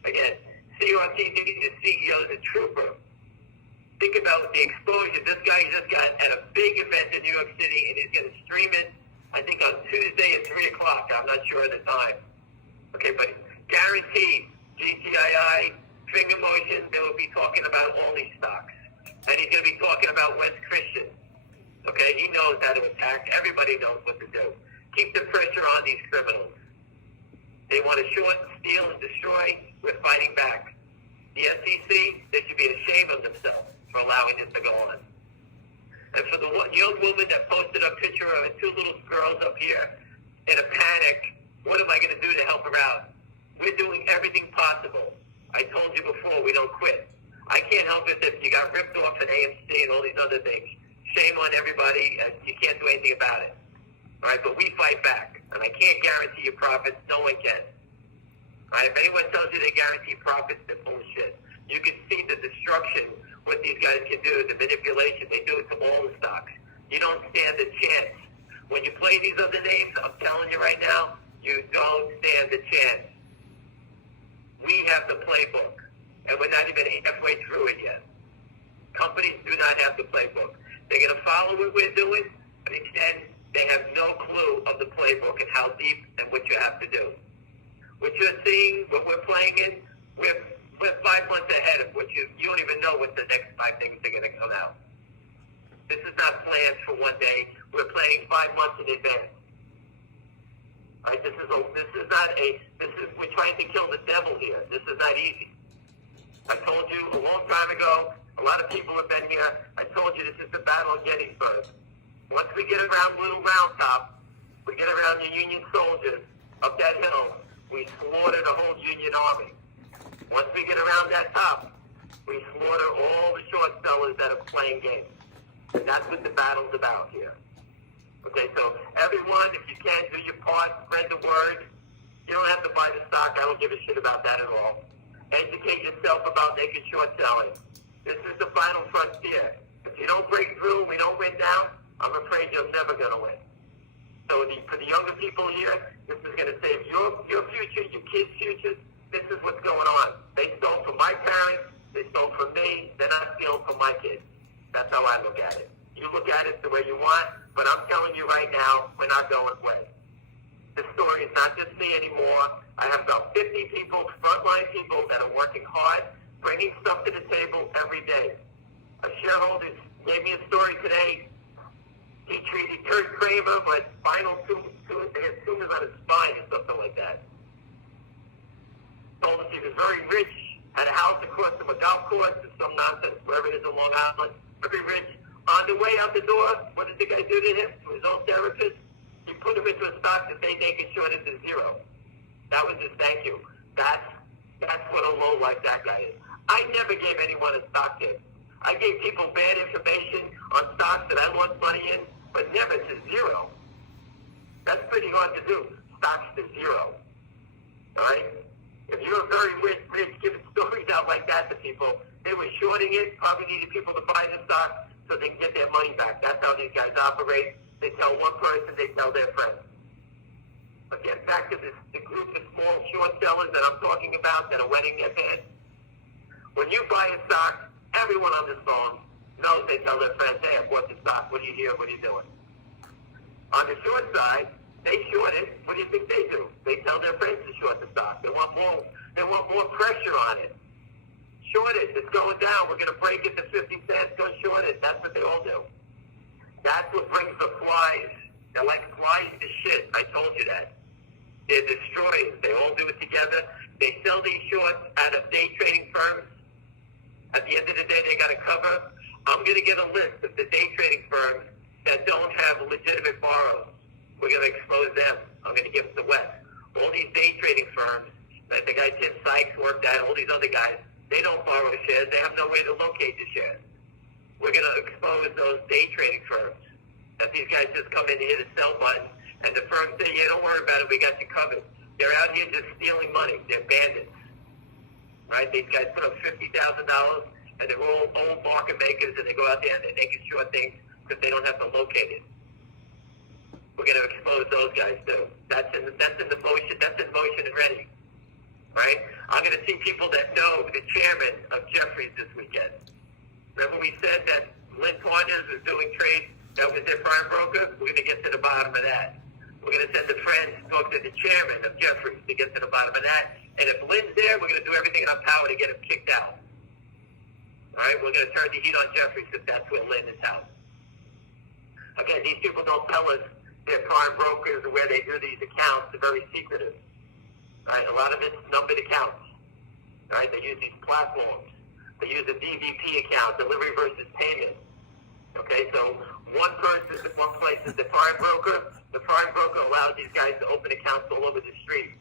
Again, see on TV, the CEO is a trooper. Think about the exposure. This guy just got at a big event in New York City, and he's going to stream it, I think, on Tuesday at 3 o'clock. I'm not sure of the time. Okay, but guaranteed, GTII, finger motion, they will be talking about all these stocks. And he's going to be talking about West Christian. Okay, he knows how to attack. Everybody knows what to do. Keep the pressure on these criminals. They want to short, steal, and destroy. We're fighting back. The SEC, they should be ashamed of themselves for allowing this to go on. And for the young woman that posted a picture of her 2 little girls up here in a panic, what am I going to do to help her out? We're doing everything possible. I told you before, we don't quit. I can't help it if you got ripped off at AMC and all these other things. Shame on everybody. You can't do anything about it. All right, but we fight back. And I can't guarantee you profits. No one can. All right, if anyone tells you they guarantee profits, they're bullshit. You can see the destruction, what these guys can do, the manipulation. They do it to all the stocks. You don't stand a chance. When you play these other names, I'm telling you right now, you don't stand a chance. We have the playbook, and we're not even halfway through it yet. Companies do not have the playbook. They're going to follow what we're doing, but instead they have no clue of the playbook and how deep and what you have to do. What you're seeing, what we're playing in, we're 5 months ahead of what you don't even know what the next 5 things are going to come out. This is not planned for one day. We're playing 5 months in advance. All right, we're trying to kill the devil here. This is not easy. I told you a long time ago, a lot of people have been here. I told you this is the battle of Gettysburg. Once we get around Little Round Top, we get around the Union soldiers up that hill, we slaughter the whole Union Army. Once we get around that top, we slaughter all the short sellers that are playing games. And that's what the battle's about here. Okay, so everyone, if you can, do your part, spread the word. You don't have to buy the stock. I don't give a shit about that at all. Educate yourself about naked short selling. This is the final frontier. If you don't break through, we don't win down, I'm afraid you're never going to win. So for the younger people here, this is going to save your future, your kids' futures. This is what's going on. They stole from my parents. They stole from me. They're not stealing from my kids. That's how I look at it. You look at it the way you want, but I'm telling you right now, we're not going away. The story is not just me anymore. I have about 50 people, frontline people that are working hard, bringing stuff to the table every day. A shareholder gave me a story today. He treated Kurt Kramer with spinal tumors, they had tumors on his spine or something like that. Told us he was very rich, had a house across from a golf course or some nonsense, wherever it is in Long Island. Very rich. On the way out the door, what did the guy do to him? To his own therapist? He put him into a stock that they naked short into zero. That was his thank you. That's what a low like that guy is. I never gave anyone a stock tip. I gave people bad information on stocks that I lost money in, but never to zero. That's pretty hard to do. Stocks to zero. All right? If you're very rich, giving stories out like that to people, they were shorting it, probably needed people to buy the stock so they can get their money back. That's how these guys operate. They tell one person, they tell their friends. But get back to the group of small short sellers that I'm talking about that are wetting their pants. When you buy a stock, everyone on this phone knows they tell their friends, hey, I bought the stock. What are you here? What are you doing? On the short side, they short it. What do you think they do? They tell their friends to short the stock. They want more pressure on it. Short it. It's going down. We're going to break it to 50 cents. Go short it. That's what they all do. That's what brings the flies. They're like flies to shit. I told you that. They're destroyers. They all do it together. They sell these shorts out of day trading firms. At the end of the day, they got to cover. I'm going to get a list of the day trading firms that don't have legitimate borrows. We're going to expose them. I'm going to give them to West. All these day trading firms, like the guy Tim Sykes worked at, all these other guys, they don't borrow shares. They have no way to locate the shares. We're going to expose those day trading firms. That these guys just come in and hit a sell button, and the firms say, yeah, don't worry about it. We got you covered. They're out here just stealing money. They're bandits. Right? These guys put up $50,000, and they're all old market makers, and they go out there and they're making sure things because they don't have to locate it. We're going to expose those guys too. That's in motion. That's in motion and ready. Right? I'm going to see people that know the chairman of Jeffries this weekend. Remember we said that Lynn Partners was doing trades that was their prime broker? We're going to get to the bottom of that. We're going to send the friends to talk to the chairman of Jeffries to get to the bottom of that. And if Lynn's there, we're going to do everything in our power to get him kicked out. All right? We're going to turn the heat on Jeffries because that's where Lynn is housed. Again, these people don't tell us their prime brokers or where they do these accounts. They're very secretive. Right? A lot of it's numbered accounts. Right? They use these platforms. They use a DVP account, delivery versus payment. Okay, so one person in one place is the prime broker. The prime broker allows these guys to open accounts all over the street.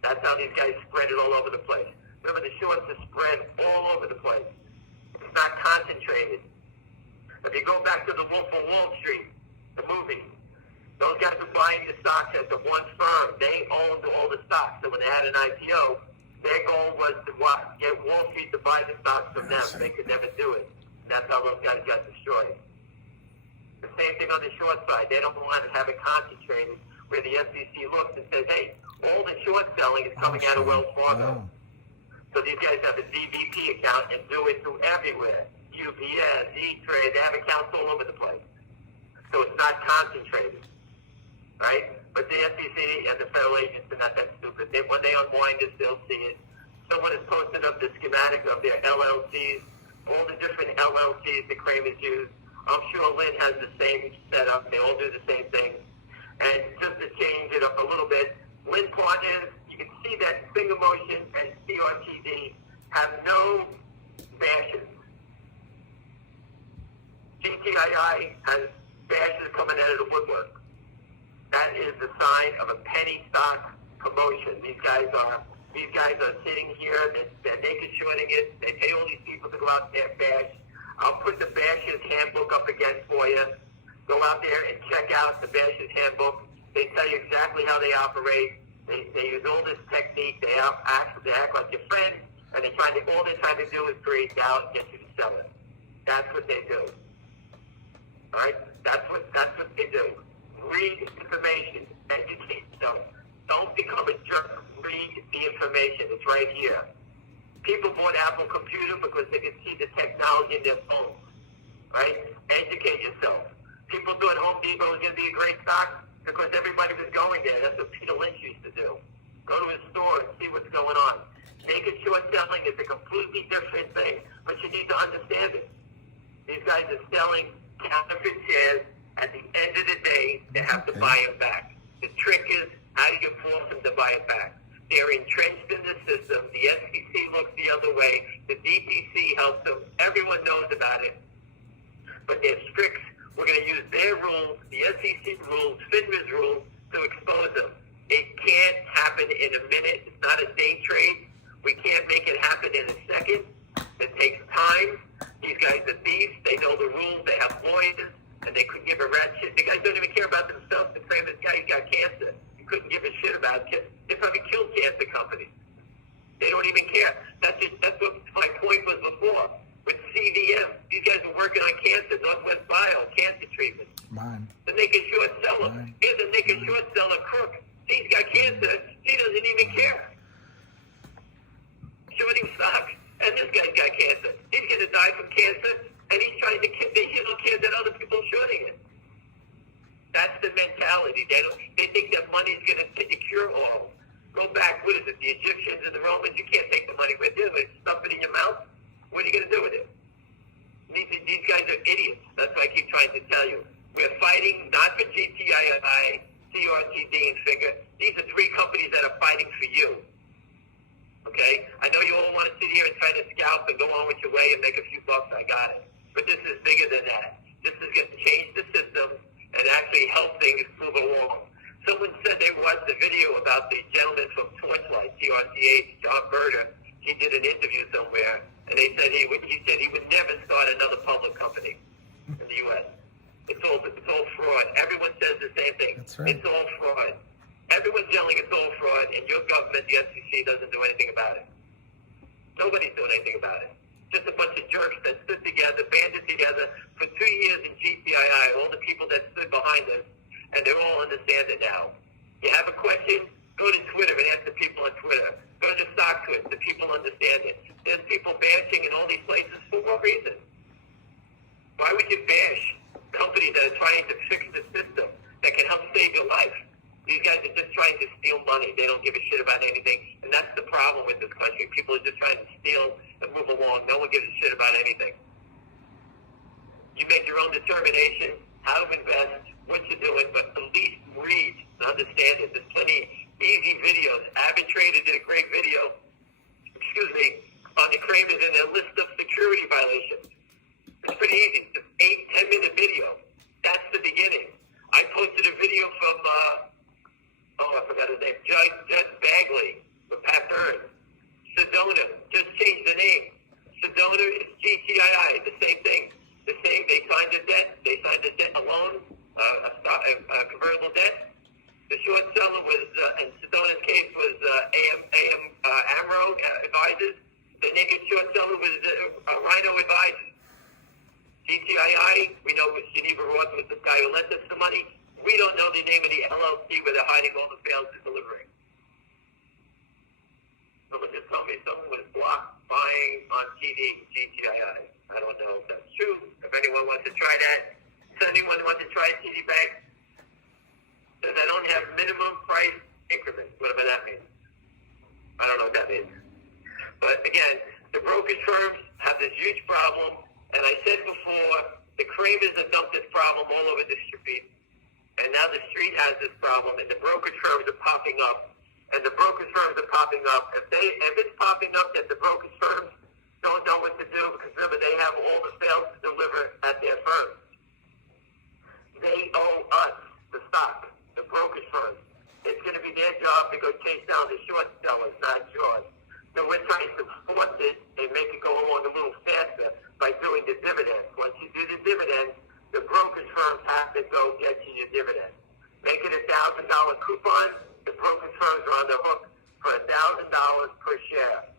That's how these guys spread it all over the place. Remember, the shorts are spread all over the place. It's not concentrated. If you go back to the Wolf of Wall Street, the movie, those guys were buying the stocks at the one firm. They owned all the stocks. So when they had an IPO, their goal was to get Wall Street to buy the stocks from them. They could never do it. That's how those guys got destroyed. The same thing on the short side. They don't want to have it concentrated where the SEC looks and says, hey, all the short selling is coming out of Wells Fargo. So these guys have a DVP account and do it through everywhere. UPS, E-Trade, they have accounts all over the place. So it's not concentrated, right? But the SEC and the federal agents are not that stupid. When they unwind this, they'll see it. Someone has posted up the schematic of their LLCs, all the different LLCs the Kramers use. I'm sure Lynn has the same setup. They all do the same thing. And just to change it up a little bit, Lynn Partners, you can see that Finger Motion and CRTD have no bashes. GTII has bashes coming out of the woodwork. That is the sign of a penny stock promotion. These guys are sitting here. They're naked shorting it. They pay all these people to go out there and bash. I'll put the Bash's handbook up again for you. Go out there and check out the Bash's handbook. They tell you exactly how they operate. They use all this technique. They act like your friend, and all they're trying to do is create doubt and get you to sell it. That's what they do. All right? That's what they do. Read information, educate yourself. Don't become a jerk. Read the information. It's right here. People bought Apple computer because they could see the technology in their phones, right? Educate yourself. People thought Home Depot was going to be a great stock because everybody was going there. That's what Peter Lynch used to do. Go to his store and see what's going on. Naked short selling is a completely different thing, but you need to understand it. These guys are selling counterfeit shares. At the end of the day, they have to buy them back. The trick is, how do you force them to buy it back? They're entrenched in the system. The SEC looks the other way. The DTC helps them. Everyone knows about it. But they're strict. We're going to use their rules, the SEC rules, FINRA's rules, to expose them. It can't happen in a minute. It's not a day trade. We can't make it happen in a second. It takes time. These guys are thieves. They know the rules. They have lawyers, and they couldn't give a rat shit. The guys don't even care about themselves. The famous guy got cancer. He couldn't give a shit about it. They probably killed cancer companies. They don't even care. That's what my point was before. With CVM, these guys are working on cancer, Northwest Bio, cancer treatment. Mine. The naked short seller. Mine. Here's a naked short seller crook. He's got cancer. He doesn't even care. Shorting stock. And this guy's got cancer. He's going to die from cancer, and he's trying to kill. He don't care that other people are shorting it. That's the mentality. They think that money's going to cure all. Go back. What is it? The Egyptians and the Romans. You can't take the money with you. It's stuff it in your mouth. What are you going to do with it? These guys are idiots. That's why I keep trying to tell you. We're fighting not for GTIILIVE, CRTD, and Figure. These are three companies that are fighting for you. Okay? I know you all want to sit here and try to scalp and go on with your way and make a few bucks. I got it. But this is bigger than that. This is going to change the system and actually help things move along. Someone said they watched the video about the gentleman from Torchlight, TRCH, John Berger. He did an interview somewhere, and he said he would never start another public company in the U.S. It's all fraud. Everyone says the same thing. That's right. It's all fraud. Everyone's yelling it's all fraud, and your government, the SEC, doesn't do anything about it. Nobody's doing anything about it. Just a bunch of jerks that stood together, banded together for 2 years in GTII, all the people that stood behind us, and they're all understand it now. You have a question? Go to Twitter and ask the people on Twitter. Go to StockTwit. The people understand it. There's people bashing in all these places for what reason? Why would you bash companies that are trying to fix the system that can help save your life? These guys are just trying to steal money. They don't give a shit about anything. And that's the problem with this country. People are just trying to steal and move along. No one gives a shit about anything. You make your own determination, how to invest, what you're doing, but at least read and understand it. There's plenty of easy videos. Avid Trader did a great video, on the Kramers and their list of security violations. It's pretty easy. It's an 8-10 minute video. That's the beginning. I posted a video from, I forgot his name, Judge Bagley with Pat Burns. Sedona just changed the name. Sedona is GTII, the same thing. The same, they signed a debt. They signed a debt, a loan, a convertible debt. The short seller was, in Sedona's case, was Amro Advisors. The naked short seller was Rhino Advisors. GTII, we know Geneva Roth was the guy who lent us the money. We don't know the name of the LLC where they're hiding all the fails they're delivering. Someone just told me someone was blocked buying on TV GTII. I don't know if that's true. If anyone wants to try that, anyone wants to try TD Bank, then they don't have minimum price increments, whatever that means. I don't know what that means. But again, the brokerage firms have this huge problem. And I said before, the Kramers have dumped this problem all over the street. And now the street has this problem, and the brokerage firms are popping up. And the brokerage firms are popping up. If it's popping up that the brokerage firms don't know what to do, because remember, they have all the sales to deliver at their firms. They owe us the stock, the brokerage firms. It's going to be their job to go chase down the short sellers, not yours. So we're trying to force it and make it go along a little faster by doing the dividends. Once you do the dividends, the brokerage firms have to go get you your dividends. Make it $1,000 coupon. The brokerage firms are on the hook for $1,000 per share.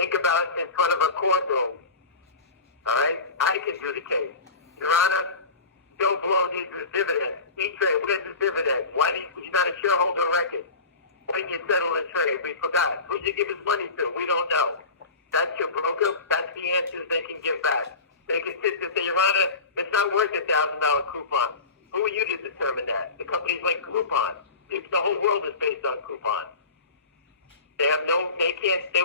Think about it in front of a courtroom. All right? I can do the case. Your Honor, Joe Blow needs a dividend. E-Trade, where's the dividend? Why did you not a shareholder record? Why didn't you settle the trade? We forgot. Who'd you give his money to? We don't know. That's determine that. The companies like Groupon, the whole world is based on Groupon. They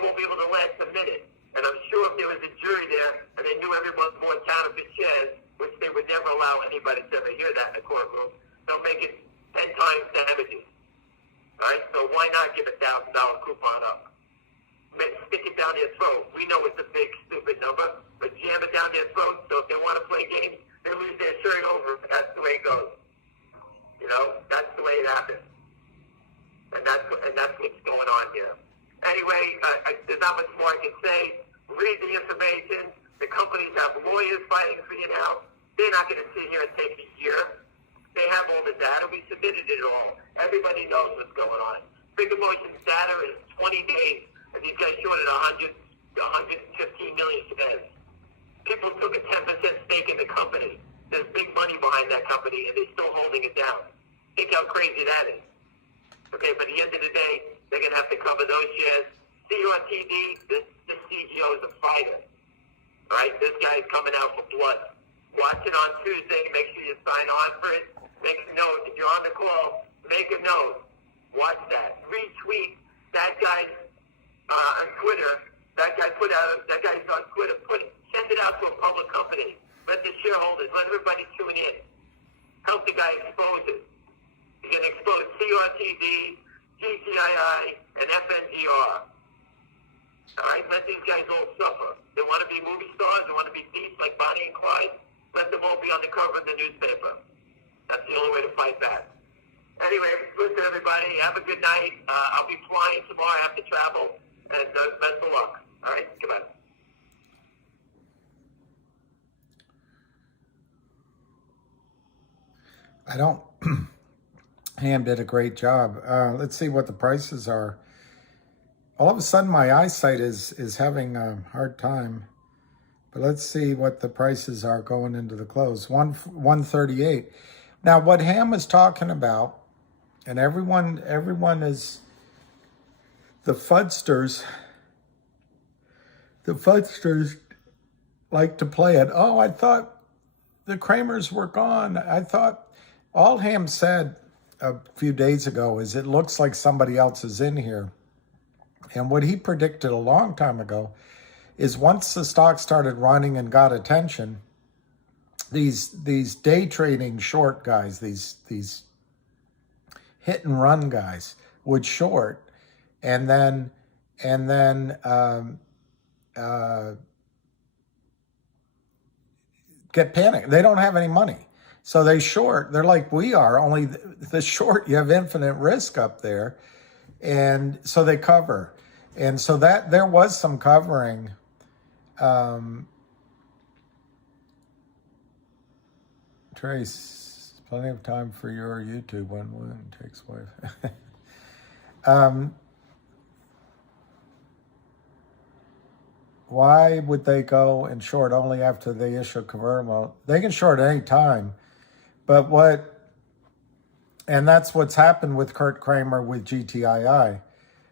won't be able to last a minute. And I'm sure if there was a jury there and they knew everyone bought counterfeit shares, which they would never allow anybody to ever hear that in a courtroom, they'll make it 10 times damages. Right? So why not give a $1,000 coupon up? Stick it down their throat. We know it's a big, stupid number, but jam it down their throat. So if they want to play games, they lose their shirt over. That's the way it goes. You know, that's the way it happens. And that's what's going on here. Anyway, there's not much more I can say. Read the information. The companies have lawyers fighting for you now. They're not going to sit here and take a year. They have all the data. We submitted it all. Everybody knows what's going on. Big Emotions data is 20 days, and these guys shorted 115 million shares. People took a 10% stake in the company. There's big money behind that company, and they're still holding it down. Think how crazy that is. Okay, but at the end of the day, they're going to have to cover those shares. See you on TV. This CEO is a fighter. Right? This guy's coming out for blood. Watch it on Tuesday. Make sure you sign on for it. Make a note. If you're on the call, make a note. Watch that. Retweet that guy's on Twitter. That guy's on Twitter. Send it out to a public company. Let the shareholders, let everybody tune in. Help the guy expose it. You can expose CRTD, GTII, and FNGR. All right, let these guys all suffer. They want to be movie stars. They want to be thieves like Bonnie and Clyde. Let them all be on the cover of the newspaper. That's the only way to fight back. Anyway, listen, everybody. Have a good night. I'll be flying tomorrow. I have to travel. And best of luck. All right, goodbye. I don't. Ham did a great job. Let's see what the prices are. All of a sudden, my eyesight is having a hard time. But let's see what the prices are going into the close. 138. Now, what Ham is talking about, and everyone is the fudsters. The fudsters like to play it. Oh, I thought the Kramers were gone. I thought all Ham said a few days ago is it looks like somebody else is in here. And what he predicted a long time ago is once the stock started running and got attention, these day trading short guys, these hit and run guys would short and then get panicked. They don't have any money. So they short. They're like we are, only the short, you have infinite risk up there. And so they cover. And so that there was some covering. Trace, plenty of time for your YouTube when one takes away. Why would they go and short only after they issue a convertible? They can short at any time. But and that's what's happened with Kurt Kramer with GTII.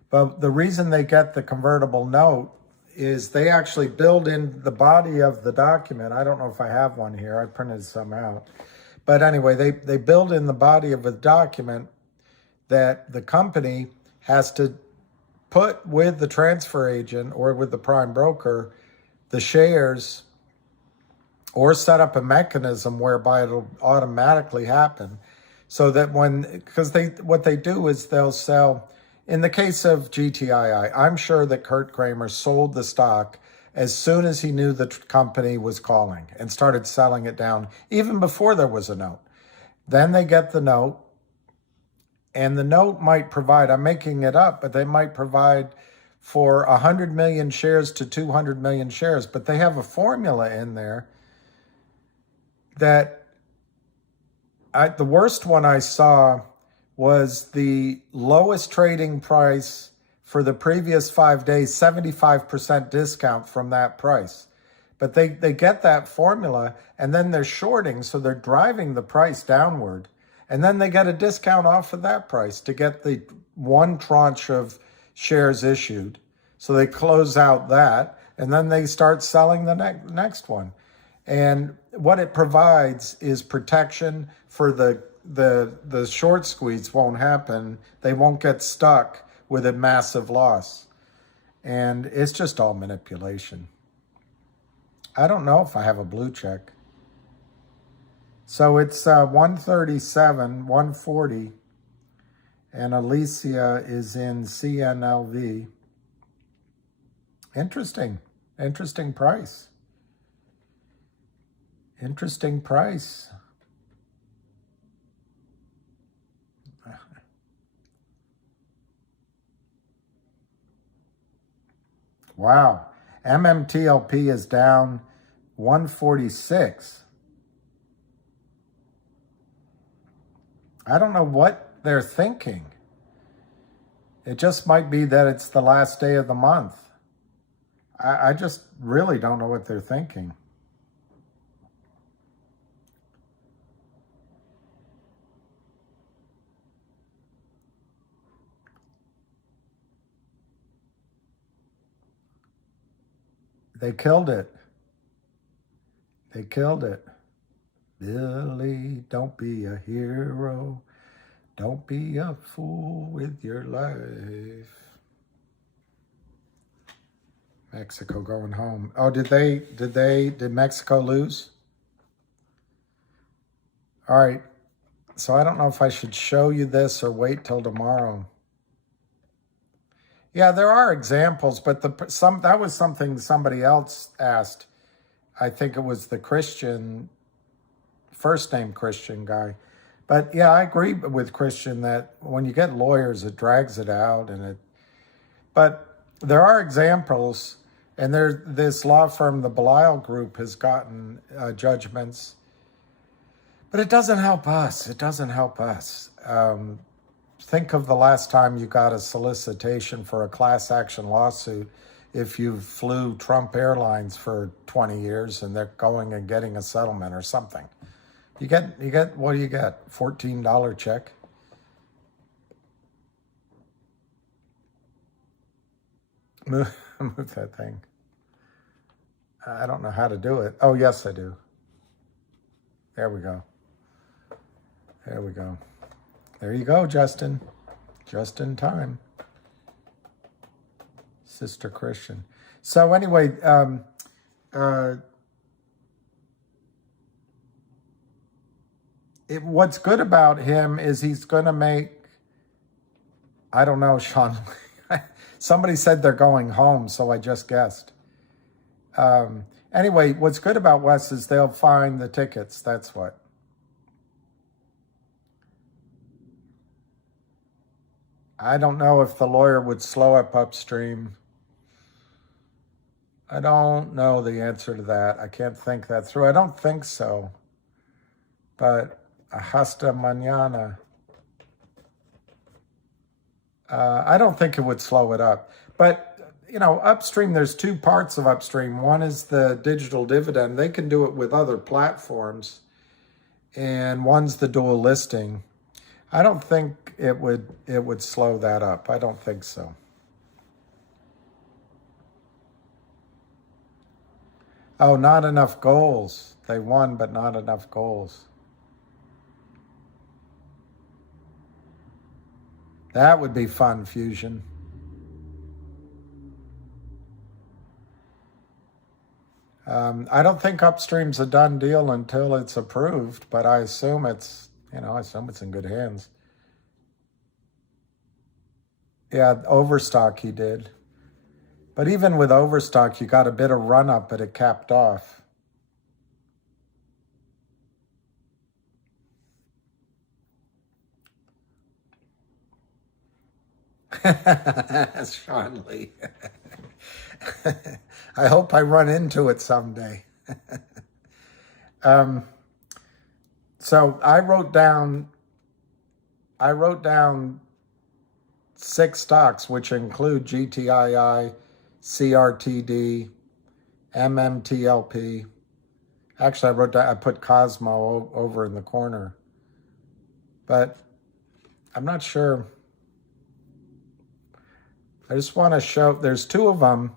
But the reason they get the convertible note is they actually build in the body of the document. I don't know if I have one here. I printed some out. But anyway, they build in the body of the document that the company has to put with the transfer agent or with the prime broker the shares, or set up a mechanism whereby it'll automatically happen. So that because what they do is they'll sell, in the case of GTII, I'm sure that Kurt Kramer sold the stock as soon as he knew the company was calling and started selling it down, even before there was a note. Then they get the note, and the note might provide, I'm making it up, but they might provide for 100 million shares to 200 million shares. But they have a formula in there that the worst one I saw was the lowest trading price for the previous 5 days, 75% discount from that price. But they get that formula, and then they're shorting, so they're driving the price downward. And then they get a discount off of that price to get the one tranche of shares issued. So they close out that, and then they start selling the next one. And what it provides is protection for the the short squeeze won't happen. They won't get stuck with a massive loss. And it's just all manipulation. I don't know if I have a blue check. So it's 137, 140. And Alicia is in CNLV. Interesting. Interesting price. Interesting price. Wow. MMTLP is down 146. I don't know what they're thinking. It just might be that it's the last day of the month. I just really don't know what they're thinking. They killed it. They killed it. Billy, don't be a hero. Don't be a fool with your life. Mexico going home. Oh, did Mexico lose? All right. So I don't know if I should show you this or wait till tomorrow. Yeah, there are examples, but that was something somebody else asked. I think it was the Christian, first name Christian guy. But yeah, I agree with Christian that when you get lawyers, it drags it out, but there are examples, and this law firm, the Belial Group, has gotten judgments, but it doesn't help us. It doesn't help us. Think of the last time you got a solicitation for a class action lawsuit if you flew Trump Airlines for 20 years and they're going and getting a settlement or something. You get what do you get? $14 check. Move that thing. I don't know how to do it. Oh, yes, I do. There we go. There we go. There you go, Justin. Just in time. Sister Christian. So anyway, what's good about him is he's going to make, I don't know, Sean. Somebody said they're going home, so I just guessed. Anyway, what's good about Wes is they'll find the tickets. That's what. I don't know if the lawyer would slow up upstream. I don't know the answer to that. I can't think that through. I don't think so. But hasta mañana. I don't think it would slow it up. But, upstream, there's two parts of upstream. One is the digital dividend. They can do it with other platforms. And one's the dual listing. I don't think it would slow that up. I don't think so. Oh, not enough goals. They won, but not enough goals. That would be fun, Fusion. I don't think upstream's a done deal until it's approved, but I assume it's in good hands. Yeah, Overstock he did. But even with Overstock, you got a bit of run up, but it capped off. Sean Lee. I hope I run into it someday. So I wrote down 6 stocks, which include GTII, CRTD, MMTLP. Actually, I put Cosmo over in the corner. But I'm not sure. I just want to show, there's 2 of them.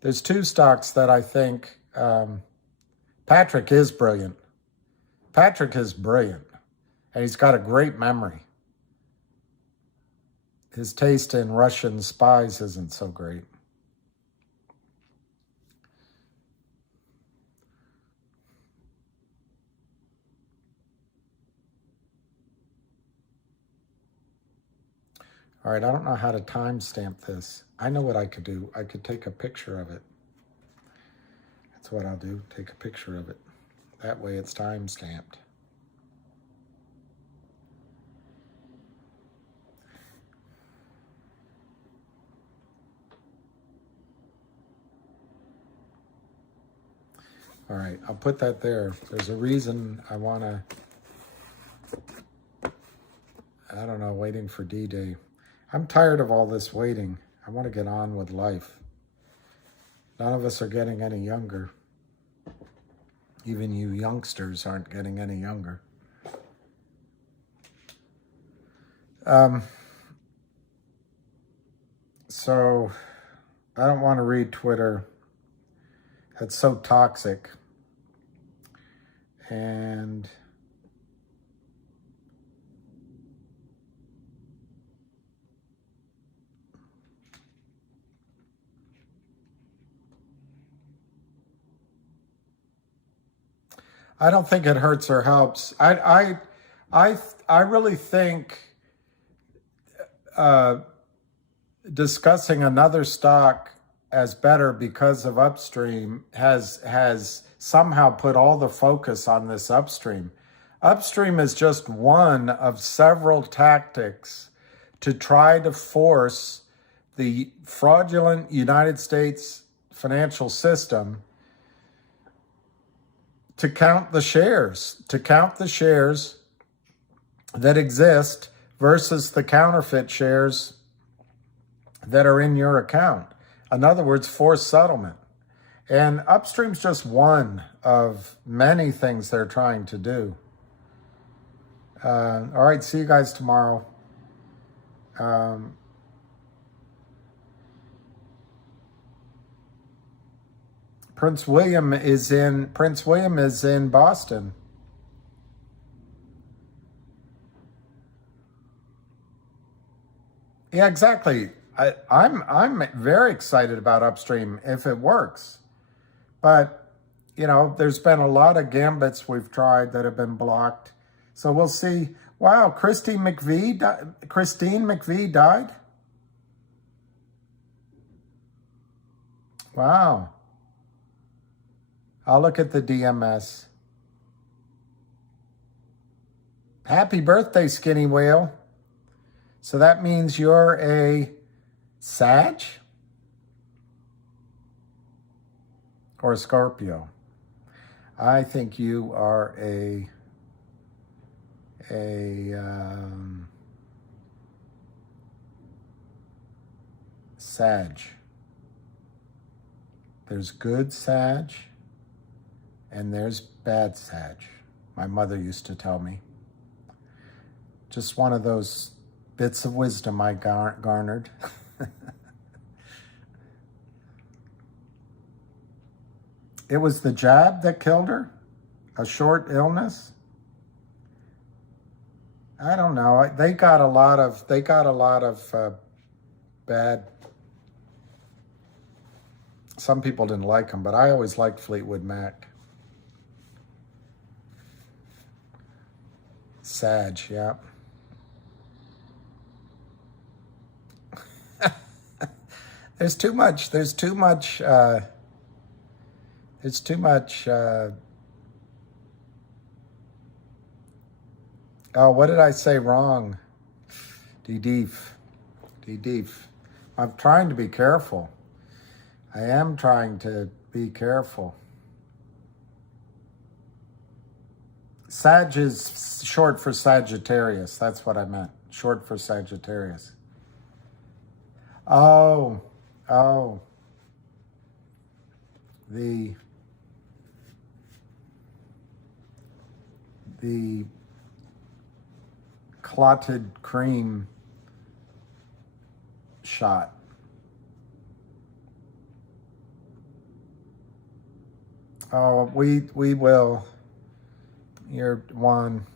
There's 2 stocks that I think, Patrick is brilliant. Patrick is brilliant. And he's got a great memory. His taste in Russian spies isn't so great. All right, I don't know how to timestamp this. I know what I could do. I could take a picture of it. That's what I'll do, take a picture of it. That way it's timestamped. All right, I'll put that there. There's a reason I want to, I don't know, waiting for D-Day. I'm tired of all this waiting. I want to get on with life. None of us are getting any younger. Even you youngsters aren't getting any younger. So I don't want to read Twitter. It's so toxic. And I don't think it hurts or helps. I really think discussing another stock as better because of upstream has somehow put all the focus on this upstream. Upstream is just one of several tactics to try to force the fraudulent United States financial system to count the shares that exist versus the counterfeit shares that are in your account. In other words, forced settlement. And upstream's just one of many things they're trying to do. All right, see you guys tomorrow. Prince William is in Boston. Yeah, exactly. I'm very excited about upstream if it works. But, you know, there's been a lot of gambits we've tried that have been blocked. So we'll see. Wow, Christine McVie died? Wow. I'll look at the DMS. Happy birthday, Skinny Whale. So that means you're a Sag? Or a Scorpio? I think you are a Sag. There's good Sag and there's bad Sag. My mother used to tell me. Just one of those bits of wisdom I garnered. It was the jab that killed her? A short illness? I don't know. They got a lot of bad. Some people didn't like them, but I always liked Fleetwood Mac. Sag, yeah. There's too much. Oh, what did I say wrong? D-Deef. I'm trying to be careful. I am trying to be careful. Sag is short for Sagittarius. That's what I meant. Short for Sagittarius. Oh. The clotted cream shot. Oh, we will. You're one.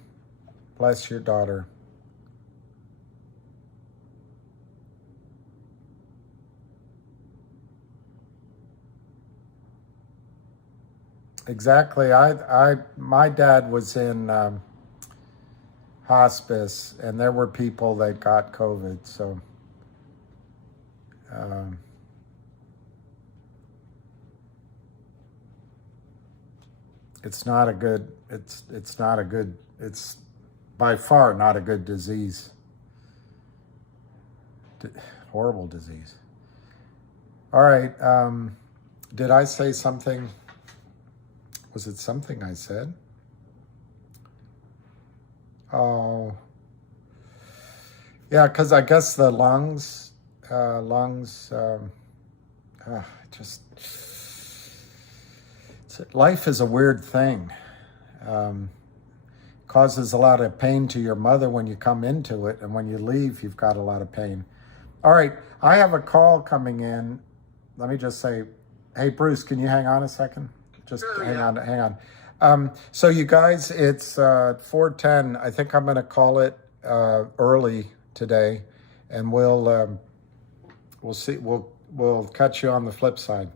Bless your daughter. Exactly. My dad was in hospice, and there were people that got COVID. So, it's not a good. It's not a good. It's by far not a good disease. Horrible disease. All right. Did I say something? Was it something I said? Oh, yeah, because I guess the lungs, just, life is a weird thing. Causes a lot of pain to your mother when you come into it, and when you leave, you've got a lot of pain. All right, I have a call coming in. Let me just say, hey, Bruce, can you hang on a second? Just Sure, hang yeah. on. So you guys, it's 4:10. I think I'm going to call it early today, and we'll see. We'll catch you on the flip side.